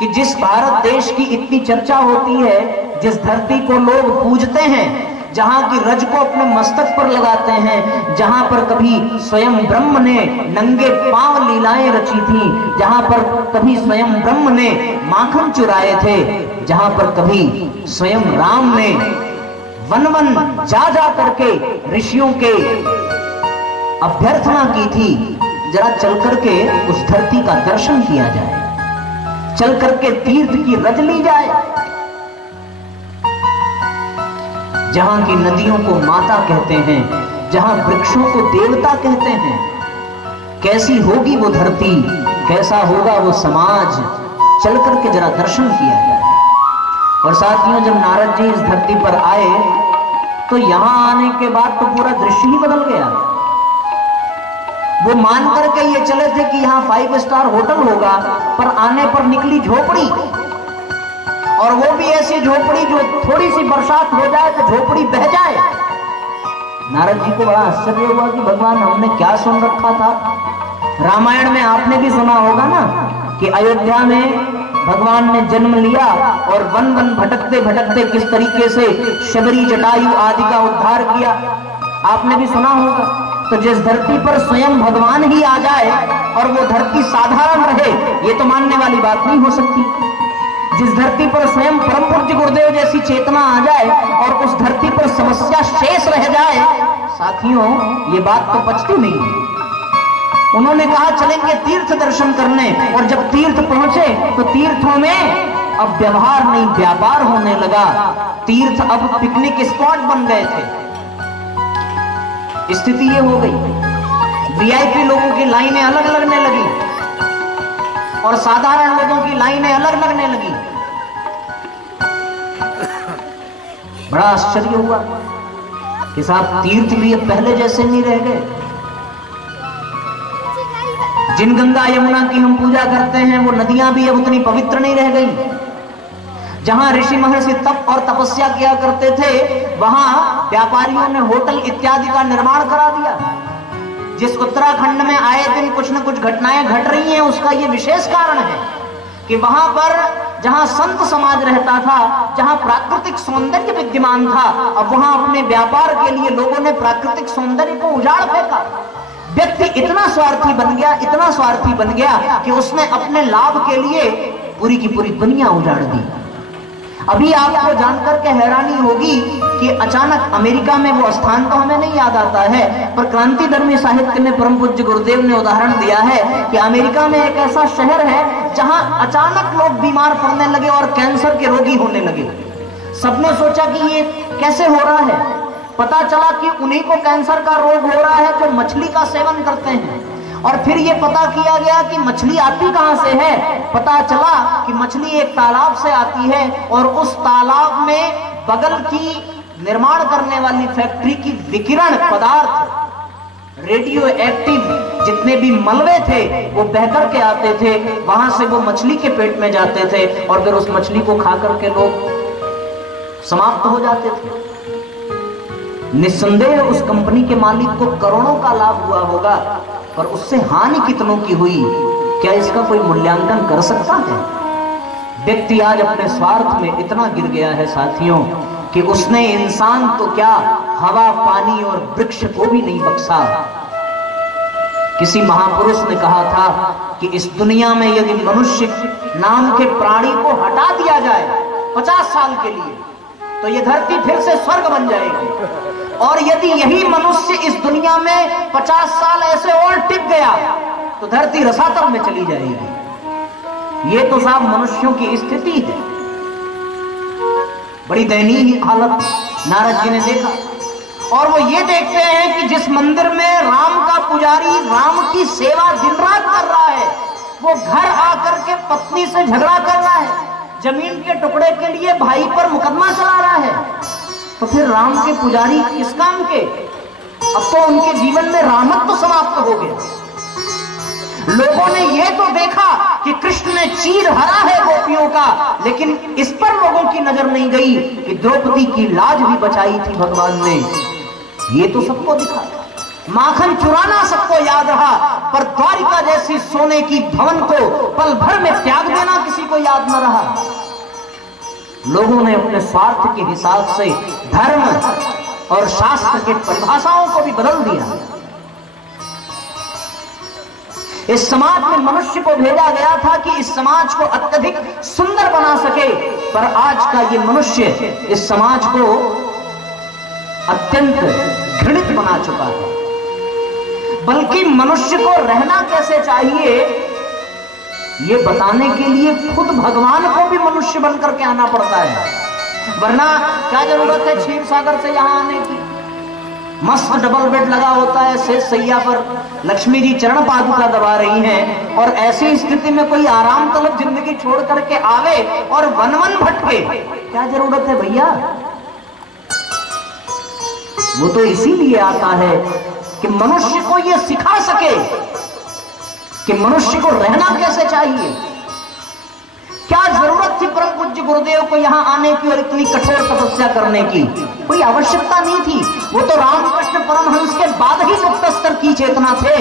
कि जिस भारत देश की इतनी चर्चा होती है, जिस धरती को लोग पूजते हैं, जहां की रज को अपने मस्तक पर लगाते हैं, जहां पर कभी स्वयं ब्रह्म ने नंगे पांव लीलाएं रची थी, जहां पर कभी स्वयं ब्रह्म ने माखन चुराए थे, जहां पर कभी स्वयं राम ने वन वन जा जा करके ऋषियों के अभ्यर्थना की थी, जरा चल करके उस धरती का दर्शन किया जाए, चल करके तीर्थ की रज ली जाए, जहां की नदियों को माता कहते हैं, जहां वृक्षों को देवता कहते हैं। कैसी होगी वो धरती, कैसा होगा वो समाज, चल करके जरा दर्शन किया जाए। और साथियों, जब नारद जी इस धरती पर आए तो यहां आने के बाद तो पूरा दृश्य ही बदल गया। वो मान करके ये चले थे कि यहाँ 5 स्टार होटल होगा, पर आने पर निकली झोपड़ी, और वो भी ऐसी झोपड़ी जो थोड़ी सी बरसात हो जाए तो झोपड़ी बह जाए। नारद जी को बड़ा आश्चर्य हुआ कि भगवान हमने क्या सुन रखा था। रामायण में आपने भी सुना होगा ना कि अयोध्या में भगवान ने जन्म लिया और वन वन भटकते भटकते किस तरीके से शबरी जटायु आदि का उद्धार किया, आपने भी सुना होगा। तो जिस धरती पर स्वयं भगवान ही आ जाए और वो धरती साधारण रहे, ये तो मानने वाली बात नहीं हो सकती। जिस धरती पर स्वयं परम पूज्य गुरुदेव जैसी चेतना आ जाए और उस धरती पर समस्या शेष रह जाए, साथियों ये बात तो पचती नहीं। उन्होंने कहा चलेंगे तीर्थ दर्शन करने, और जब तीर्थ पहुंचे तो तीर्थों में अब व्यवहार नहीं व्यापार होने लगा। तीर्थ अब पिकनिक स्पॉट बन गए थे। स्थिति ये हो गई, वीआईपी लोगों की लाइनें अलग लगने लगी और साधारण लोगों की लाइनें अलग लगने लगी। बड़ा आश्चर्य हुआ कि साहब तीर्थ भी अब पहले जैसे नहीं रह गए। जिन गंगा यमुना की हम पूजा करते हैं वो नदियां भी अब उतनी पवित्र नहीं रह गई। जहां ऋषि महर्षि तप और तपस्या किया करते थे, वहां व्यापारियों ने होटल इत्यादि का निर्माण करा दिया। जिस उत्तराखंड में आए दिन कुछ न कुछ घटनाएं घट रही हैं, उसका यह विशेष कारण है कि वहां पर जहां संत समाज रहता था, जहां प्राकृतिक सौंदर्य विद्यमान था, अब वहां अपने व्यापार के लिए लोगों ने प्राकृतिक सौंदर्य को उजाड़ फेंका। व्यक्ति इतना स्वार्थी बन गया, इतना स्वार्थी बन गया कि उसने अपने लाभ के लिए पूरी की पूरी दुनिया उजाड़ दी। अभी आपको जानकर के हैरानी होगी कि अचानक अमेरिका में, वो स्थान तो हमें नहीं याद आता है, पर क्रांतिधर्मी साहित्य में परम पूज्य गुरुदेव ने उदाहरण दिया है कि अमेरिका में एक ऐसा शहर है जहां अचानक लोग बीमार पड़ने लगे और कैंसर के रोगी होने लगे। सबने सोचा कि ये कैसे हो रहा है। पता चला कि उन्हीं को कैंसर का रोग हो रहा है जो मछली का सेवन करते हैं। और फिर ये पता किया गया कि मछली आती कहां से है। पता चला कि मछली एक तालाब से आती है और उस तालाब में बगल की निर्माण करने वाली फैक्ट्री की विकिरण पदार्थ, रेडियो एक्टिव जितने भी मलबे थे वो बह करके आते थे, वहां से वो मछली के पेट में जाते थे और फिर उस मछली को खा करके लोग समाप्त हो जाते थे। निस्संदेह उस कंपनी के मालिक को करोड़ों का लाभ हुआ होगा, पर उससे हानि कितनों की हुई, क्या इसका कोई मूल्यांकन कर सकता है? व्यक्ति आज अपने स्वार्थ में इतना गिर गया है साथियों कि उसने इंसान तो क्या, हवा, पानी और वृक्ष को भी नहीं बख्शा। किसी महापुरुष ने कहा था कि इस दुनिया में यदि मनुष्य नाम के प्राणी को हटा दिया जाए 50 साल के लिए, तो ये धरती फिर से स्वर्ग बन जाएगी। और यदि यही मनुष्य इस दुनिया में 50 साल ऐसे और टिक गया तो धरती रसातल में चली जाएगी। ये तो साहब मनुष्यों की स्थिति है। बड़ी दयनीय हालत नारद जी ने देखा। और वो ये देखते हैं कि जिस मंदिर में राम का पुजारी राम की सेवा दिन रात कर रहा है, वो घर आकर के पत्नी से झगड़ा कर रहा है, जमीन के टुकड़े के लिए भाई पर मुकदमा चला रहा है, तो फिर राम के पुजारी किस काम के? अब तो उनके जीवन में रामत्व तो समाप्त हो गया। लोगों ने यह तो देखा कि कृष्ण ने चीर हरा है गोपियों का, लेकिन इस पर लोगों की नजर नहीं गई कि द्रौपदी की लाज भी बचाई थी भगवान ने। ये तो सबको दिखा। माखन चुराना सबको याद रहा, पर द्वारिका जैसी सोने की भवन को पल भर में त्याग देना किसी को याद न रहा। लोगों ने अपने स्वार्थ के हिसाब से धर्म और शास्त्र की परिभाषाओं को भी बदल दिया। इस समाज में मनुष्य को भेजा गया था कि इस समाज को अत्यधिक सुंदर बना सके, पर आज का ये मनुष्य इस समाज को अत्यंत घृणित बना चुका है। बल्कि मनुष्य को रहना कैसे चाहिए ये बताने के लिए खुद भगवान को भी मनुष्य बनकर के आना पड़ता है, वरना क्या जरूरत है क्षीर सागर से यहां आने की। मस्त डबल बेड लगा होता है, शेष सैया पर लक्ष्मी जी चरण पादुका दबा रही हैं, और ऐसी स्थिति में कोई आराम तलब जिंदगी छोड़ करके आवे और वन वन भटके, क्या जरूरत है भैया। वो तो इसीलिए आता है कि मनुष्य को यह सिखा सके कि मनुष्य को रहना कैसे चाहिए। क्या जरूरत थी परम पूज्य गुरुदेव को यहां आने की और इतनी कठोर तपस्या करने की? कोई आवश्यकता नहीं थी। वो तो रामकृष्ण परमहंस के बाद ही मुक्त स्तर की चेतना थे,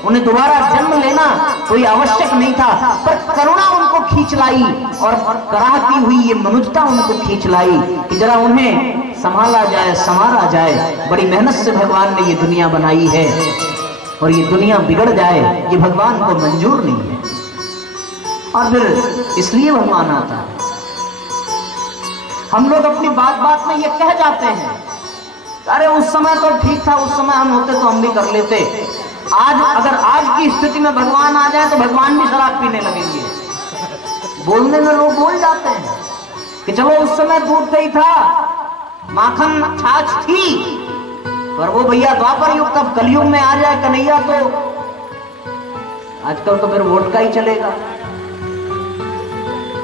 उन्हें दोबारा जन्म लेना कोई आवश्यक नहीं था, पर करुणा उनको खींच लाई और कराहती हुई ये मनुष्यता उनको खींच लाई कि जरा उन्हें संभाला जाए, संवारा जाए। बड़ी मेहनत से भगवान ने ये दुनिया बनाई है और ये दुनिया बिगड़ जाए ये भगवान को मंजूर नहीं है, और फिर इसलिए भगवान आता है। हम लोग अपनी बात बात में ये कह जाते हैं, अरे उस समय तो ठीक था, उस समय हम होते तो हम भी कर लेते। आज अगर आज की स्थिति में भगवान आ जाए तो भगवान भी शराब पीने लगेंगे। बोलने में लोग बोल जाते हैं कि चलो उस समय दूध दही था, माखन छाछ थी, पर वो भैया द्वापर युग तब कलयुग में आ जाए कन्हैया तो आजकल तो फिर वोट का ही चलेगा,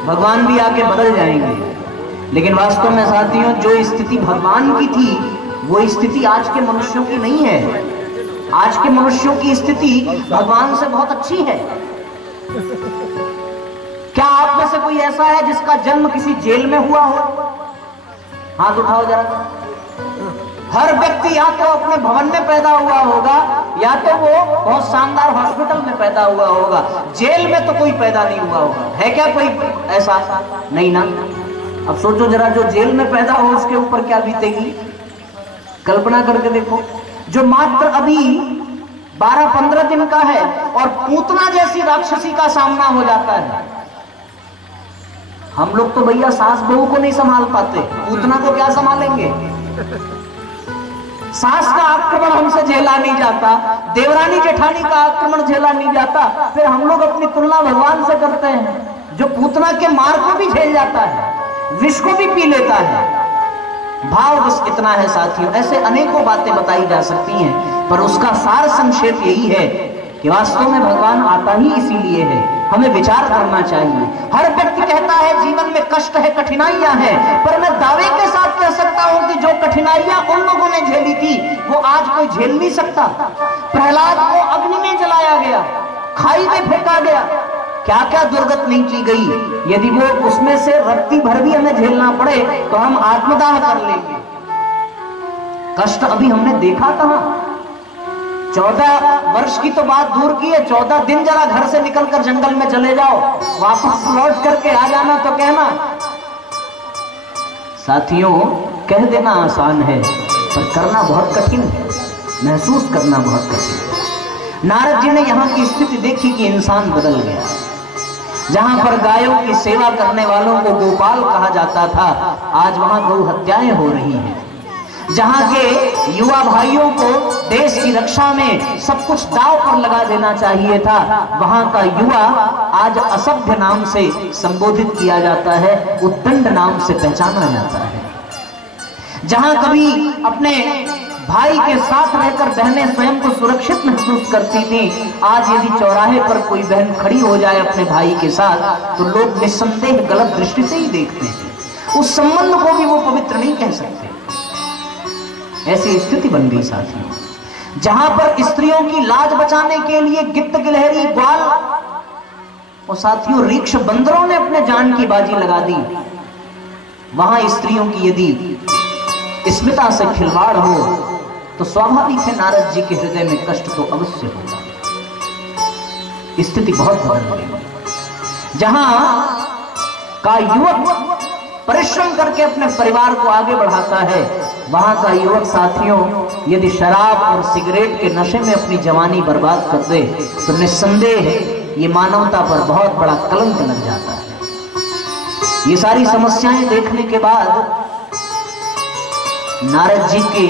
भगवान भी आके बदल जाएंगे। लेकिन वास्तव में साथियों जो स्थिति भगवान की थी वो स्थिति आज के मनुष्यों की नहीं है। आज के मनुष्यों की स्थिति भगवान से बहुत अच्छी है। क्या आप में से कोई ऐसा है जिसका जन्म किसी जेल में हुआ हो? हाथ उठाओ जरा। हर व्यक्ति या तो अपने भवन में पैदा हुआ होगा या तो वो बहुत शानदार हॉस्पिटल में पैदा हुआ होगा, जेल में तो कोई पैदा नहीं हुआ होगा। है क्या कोई ऐसा? नहीं ना। अब सोचो जरा, जो जेल में पैदा हो उसके ऊपर क्या बीतेगी, कल्पना करके देखो। जो मात्र अभी 12-15 दिन का है और पूतना जैसी राक्षसी का सामना हो जाता है। हम लोग तो भैया सास बहू को नहीं संभाल पाते, पूतना को क्या संभालेंगे। सास का आक्रमण हमसे झेला नहीं जाता, देवरानी जेठानी का आक्रमण झेला नहीं जाता, फिर हम लोग अपनी तुलना भगवान से करते हैं जो पूतना के मार को भी झेल जाता है, विष को भी पी लेता है। भाव बस इतना है साथियों, ऐसे अनेकों बातें बताई जा सकती हैं, पर उसका सार संक्षेप यही है कि वास्तव में भगवान आता ही इसीलिए है। हमें विचार करना चाहिए। हर व्यक्ति कहता है जीवन में कष्ट है, कठिनाइयां हैं, पर मैं दावे के साथ कह सकता हूं कि जो कठिनाइयां उन लोगों ने झेली थी वो आज कोई झेल नहीं सकता। प्रहलाद को अग्नि में जलाया गया, खाई में फेंका गया, क्या क्या दुर्गत नहीं की गई। यदि वो उसमें से रत्ती भर भी हमें झेलना पड़े तो हम आत्मदाह कर लेंगे। कष्ट अभी हमने देखा कहां। 14 वर्ष की तो बात दूर की है, 14 दिन जरा घर से निकलकर जंगल में चले जाओ, वापस लौट करके आ जाना तो कहना। साथियों कह देना आसान है पर करना बहुत कठिन है, महसूस करना बहुत कठिन है। नारद जी ने यहाँ की स्थिति देखी कि इंसान बदल गया। जहां पर गायों की सेवा करने वालों को गोपाल कहा जाता था, आज वहां गौ हत्याएं हो रही हैं। जहां के युवा भाइयों को देश की रक्षा में सब कुछ दांव पर लगा देना चाहिए था, वहां का युवा आज असभ्य नाम से संबोधित किया जाता है, उद्दंड नाम से पहचाना जाता है। जहां कभी अपने भाई के साथ रहकर बहनें स्वयं को सुरक्षित महसूस करती थी, आज यदि चौराहे पर कोई बहन खड़ी हो जाए अपने भाई के साथ तो लोग निस्संदेह गलत दृष्टि से ही देखते हैं। उस संबंध को भी वो पवित्र नहीं कह सकते। ऐसी स्थिति बन गई साथियों। जहां पर स्त्रियों की लाज बचाने के लिए गिद्ध, गिलहरी, ग्वाल और साथियों रीक्ष बंदरों ने अपने जान की बाजी लगा दी, वहां स्त्रियों की यदि स्मिता से खिलवाड़ हो तो स्वाभाविक है नारद जी के हृदय में कष्ट तो अवश्य होगा। स्थिति बहुत बदल गई। जहां का युवक परिश्रम करके अपने परिवार को आगे बढ़ाता है, वहां का युवक साथियों यदि शराब और सिगरेट के नशे में अपनी जवानी बर्बाद कर दे तो निस्संदेह ये मानवता पर बहुत बड़ा कलंक लग जाता है। ये सारी समस्याएं देखने के बाद नारद जी के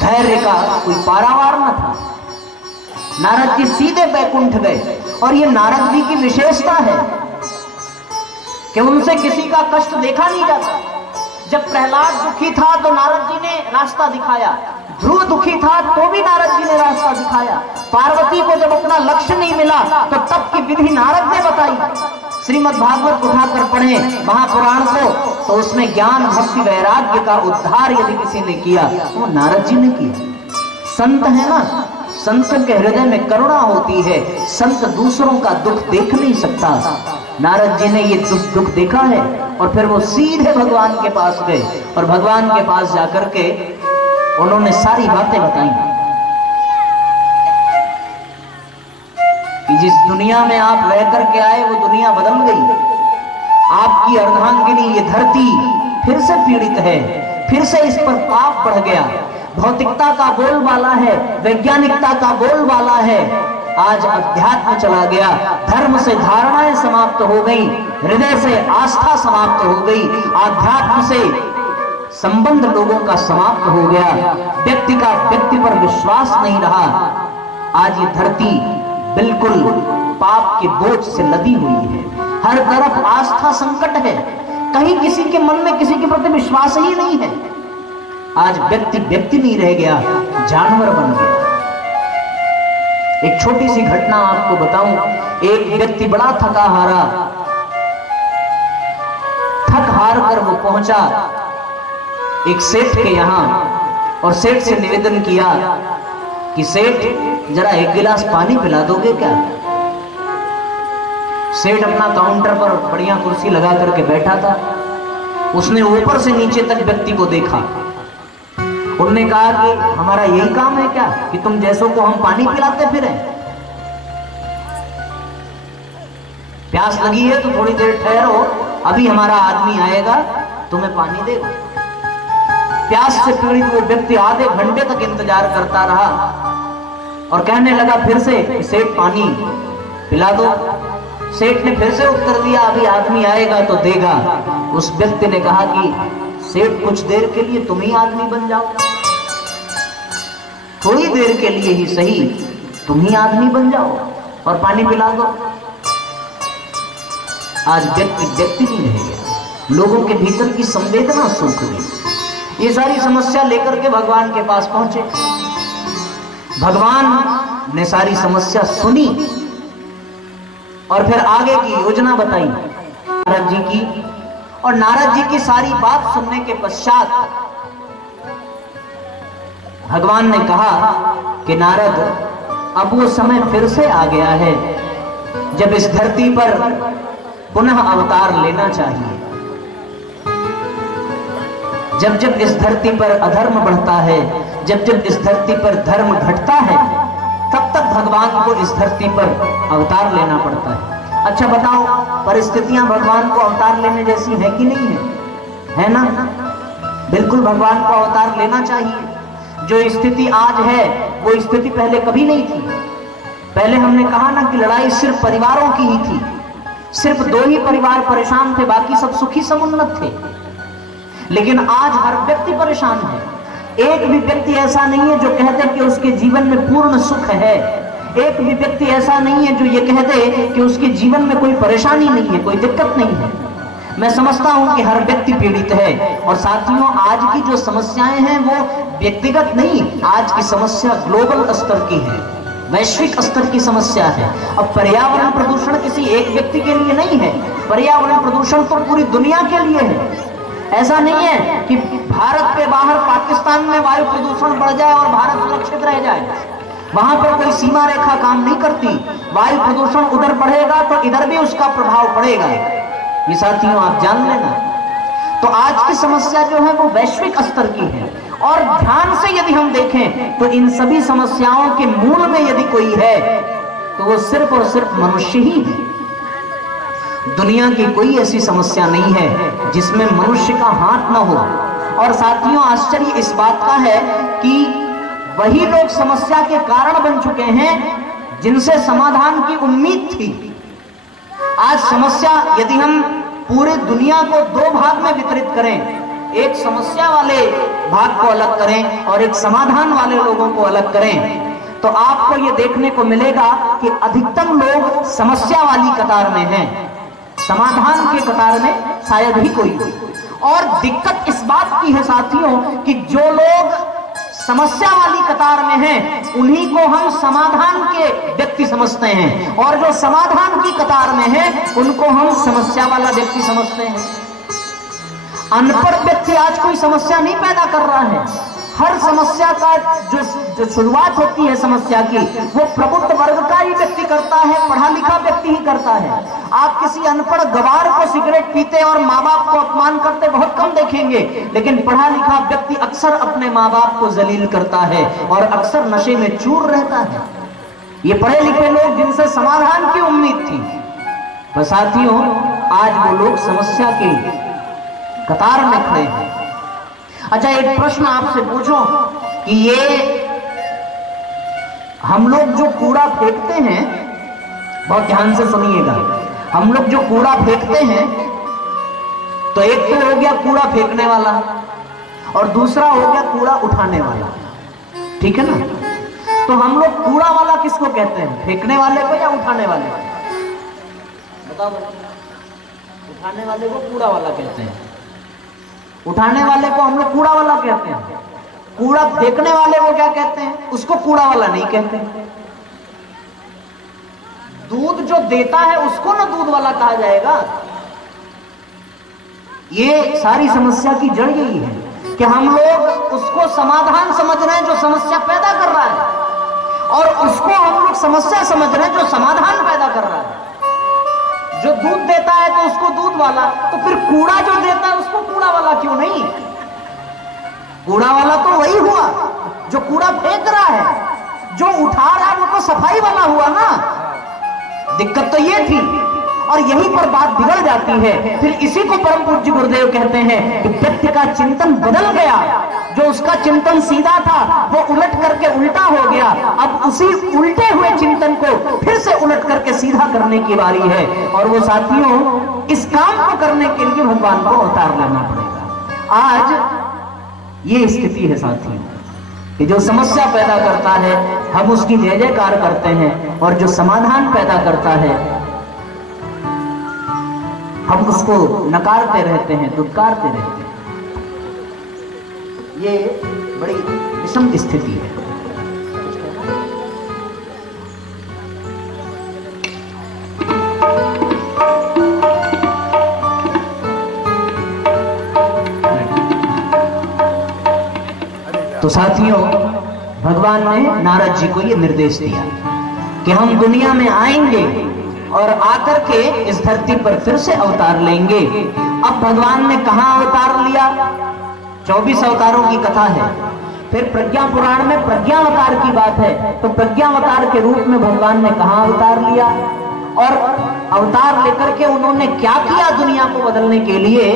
धैर्य का कोई पारावार न था। नारद जी सीधे बैकुंठ गए और ये नारद जी की विशेषता है कि उनसे किसी का कष्ट देखा नहीं जाता। जब प्रहलाद दुखी था तो नारद जी ने रास्ता दिखाया, ध्रुव दुखी था तो भी नारद जी ने रास्ता दिखाया, पार्वती को जब अपना लक्ष्य नहीं मिला तो तब की विधि नारद ने बताई। श्रीमद् भागवत उठाकर पढ़े महापुराण को तो उसमें ज्ञान भक्ति वैराग्य का उद्धार यदि किसी ने किया वो नारद जी ने किया। संत है ना, संतों के हृदय में करुणा होती है, संत दूसरों का दुख देख नहीं सकता। नारद जी ने ये दुख देखा है और फिर वो सीधे भगवान के पास गए और भगवान के पास जाकर के उन्होंने सारी बातें बताई कि जिस दुनिया में आप रह करके आए वो दुनिया बदल गई। आपकी अर्धांगिनी ये धरती फिर से पीड़ित है, फिर से इस पर पाप बढ़ गया। भौतिकता का बोलबाला है, वैज्ञानिकता का बोलबाला है, आज अध्यात्म चला गया। धर्म से धारणाएं समाप्त हो गई, हृदय से आस्था समाप्त हो गई, आध्यात्म से संबंध लोगों का समाप्त हो गया, व्यक्ति का व्यक्ति पर विश्वास नहीं रहा। आज ये धरती बिल्कुल पाप के बोझ से लदी हुई है, हर तरफ आस्था संकट है, कहीं किसी के मन में किसी के प्रति विश्वास ही नहीं है। आज व्यक्ति व्यक्ति नहीं रह गया, जानवर बन गया। एक छोटी सी घटना आपको बताऊं, एक व्यक्ति बड़ा थका हारा, थक हार कर वो पहुंचा एक सेठ के यहां और सेठ से निवेदन किया कि सेठ जरा एक गिलास पानी पिला दोगे क्या। सेठ अपना काउंटर पर बढ़िया कुर्सी लगा करके बैठा था, उसने ऊपर से नीचे तक व्यक्ति को देखा। उन्होंने कहा कि हमारा यही काम है क्या कि तुम जैसों को हम पानी पिलाते फिरें। प्यास लगी है तो थोड़ी देर ठहरो, अभी हमारा आदमी आएगा तुम्हें पानी देगा। प्यास से पीड़ित वो व्यक्ति आधे घंटे तक इंतजार करता रहा और कहने लगा फिर से कि सेठ पानी पिला दो। सेठ ने फिर से उत्तर दिया अभी आदमी आएगा तो देगा। उस व्यक्ति ने कहा कि सेठ कुछ देर के लिए तुम ही आदमी बन जाओ, थोड़ी देर के लिए ही सही तुम ही आदमी बन जाओ और पानी पिला दो। आज व्यक्ति व्यक्ति नहीं रह गया, लोगों के भीतर की संवेदना सूख गई। ये सारी समस्या लेकर के भगवान के पास पहुंचे। भगवान ने सारी समस्या सुनी और फिर आगे की योजना बताई नारद जी की। और नारद जी की सारी बात सुनने के पश्चात भगवान ने कहा कि नारद अब वो समय फिर से आ गया है जब इस धरती पर पुनः अवतार लेना चाहिए। जब जब इस धरती पर अधर्म बढ़ता है, जब जब इस धरती पर धर्म घटता है, तब तक भगवान को इस धरती पर अवतार लेना पड़ता है। अच्छा बताओ, परिस्थितियां भगवान को अवतार लेने जैसी है कि नहीं है? है ना? बिल्कुल भगवान को अवतार लेना चाहिए। जो स्थिति आज है वो स्थिति पहले कभी नहीं थी। पहले हमने कहा ना कि लड़ाई सिर्फ परिवारों की ही थी, सिर्फ 2 ही परिवार परेशान थे, बाकी सब सुखी समुन्नत थे। लेकिन आज हर व्यक्ति परेशान है। एक भी व्यक्ति ऐसा नहीं है जो कहते कि उसके जीवन में पूर्ण सुख है। एक भी व्यक्ति ऐसा नहीं है जो ये कहते कि उसके जीवन में कोई परेशानी नहीं है, कोई दिक्कत नहीं है। मैं समझता हूं कि हर व्यक्ति पीड़ित है। और साथियों, आज की जो समस्याएं हैं वो व्यक्तिगत नहीं, आज की समस्या ग्लोबल स्तर की है, वैश्विक स्तर की समस्या है। अब पर्यावरण प्रदूषण किसी एक व्यक्ति के लिए नहीं है, पर्यावरण प्रदूषण तो पूरी दुनिया के लिए है। ऐसा नहीं है कि भारत के बाहर पाकिस्तान में वायु प्रदूषण बढ़ जाए और भारत सुरक्षित रह जाए। वहां पर कोई सीमा रेखा काम नहीं करती। वायु प्रदूषण उधर बढ़ेगा तो इधर भी उसका प्रभाव पड़ेगा। ये साथियों आप जान लेना। तो आज की समस्या जो है वो वैश्विक स्तर की है। और ध्यान से यदि हम देखें तो इन सभी समस्याओं के मूल में यदि कोई है तो वो सिर्फ और सिर्फ मनुष्य ही है। दुनिया की कोई ऐसी समस्या नहीं है जिसमें मनुष्य का हाथ न हो। और साथियों, आश्चर्य इस बात का है कि वही लोग समस्या के कारण बन चुके हैं जिनसे समाधान की उम्मीद थी। आज समस्या यदि हम पूरे दुनिया को दो भाग में वितरित करें, एक समस्या वाले भाग को अलग करें और एक समाधान वाले लोगों को अलग करें, तो आपको यह देखने को मिलेगा कि अधिकतम लोग समस्या वाली कतार में हैं, समाधान के कतार में शायद ही कोई। और दिक्कत इस बात की है साथियों कि जो लोग समस्या वाली कतार में हैं उन्हीं को हम समाधान के व्यक्ति समझते हैं, और जो समाधान की कतार में है उनको हम समस्या वाला व्यक्ति समझते हैं। अनपढ़ व्यक्ति आज कोई समस्या नहीं पैदा कर रहा है। हर समस्या का जो शुरुआत होती है समस्या की, वो प्रबुद्ध वर्ग का ही व्यक्ति करता है, पढ़ा लिखा व्यक्ति ही करता है। आप किसी अनपढ़ गवार को सिगरेट पीते और माँ बाप को अपमान करते बहुत कम देखेंगे, लेकिन पढ़ा लिखा व्यक्ति अक्सर अपने माँ बाप को जलील करता है और अक्सर नशे में चूर रहता है। ये पढ़े लिखे लोग जिनसे समाधान की उम्मीद थी, बस साथियों आज वो लोग समस्या के कतार में खड़े हैं। अच्छा, एक प्रश्न आपसे पूछो कि ये हम लोग जो कूड़ा फेंकते हैं, बहुत ध्यान से सुनिएगा, हम लोग जो कूड़ा फेंकते हैं तो एक तो हो गया कूड़ा फेंकने वाला और दूसरा हो गया कूड़ा उठाने वाला, ठीक है ना? तो हम लोग कूड़ा वाला किसको कहते हैं, फेंकने वाले को या उठाने वाले को? बताओ। उठाने वाले को कूड़ा वाला कहते हैं, उठाने वाले को हम लोग कूड़ा वाला कहते हैं। कूड़ा फेंकने वाले को क्या कहते हैं? उसको कूड़ा वाला नहीं कहते। दूध जो देता है उसको ना दूध वाला कहा जाएगा। ये सारी समस्या की जड़ यही है कि हम लोग उसको समाधान समझ रहे हैं जो समस्या पैदा कर रहा है, और उसको हम लोग समस्या समझ रहे हैं जो समाधान पैदा कर रहा है। जो दूध देता है तो उसको दूध वाला, तो फिर कूड़ा जो देता है उसको कूड़ा वाला क्यों नहीं? कूड़ा वाला तो वही हुआ जो कूड़ा फेंक रहा है, जो उठा रहा है वो तो सफाई वाला हुआ ना। दिक्कत तो ये थी, और यहीं पर बात बिगड़ जाती है। फिर इसी को परम पूज्य गुरुदेव कहते हैं कि व्यक्ति का चिंतन बदल गया, जो उसका चिंतन सीधा था वो उलट करके उल्टा हो गया। अब उसी उल्टे हुए चिंतन को फिर से उलट करके सीधा करने की बारी है, और वो साथियों इस काम को करने के लिए भगवान को अवतार लेना पड़ेगा। आज ये स्थिति है साथियों कि जो समस्या पैदा करता है हम उसकी जय जयकार करते हैं, और जो समाधान पैदा करता है हम उसको नकारते रहते हैं, दुत्कारते रहते हैं। ये बड़ी विषम स्थिति है। तो साथियों, भगवान ने नारद जी को ये निर्देश दिया कि हम दुनिया में आएंगे और आकर के इस धरती पर फिर से अवतार लेंगे। अब भगवान ने कहां अवतार लिया? 24 अवतारों की कथा है। फिर प्रज्ञा पुराण में प्रज्ञावतार की बात है, तो प्रज्ञावतार के रूप में भगवान ने कहां अवतार लिया और अवतार लेकर के उन्होंने क्या किया दुनिया को बदलने के लिए,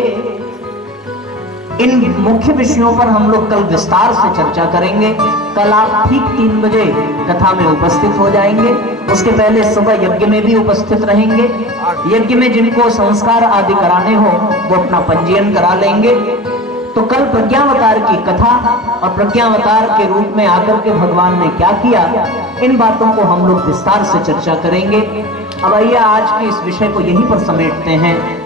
इन मुख्य विषयों पर हम लोग कल विस्तार से चर्चा करेंगे। कल आप ठीक 3 बजे कथा में उपस्थित हो जाएंगे। उसके पहले सुबह यज्ञ में भी उपस्थित रहेंगे। यज्ञ में जिनको संस्कार आदि कराने हो वो अपना पंजीयन करा लेंगे। तो कल प्रज्ञावतार की कथा और प्रज्ञावतार के रूप में आकर के भगवान ने क्या किया, इन बातों को हम लोग विस्तार से चर्चा करेंगे। अब आइए आज के इस विषय को यहीं पर समेटते हैं।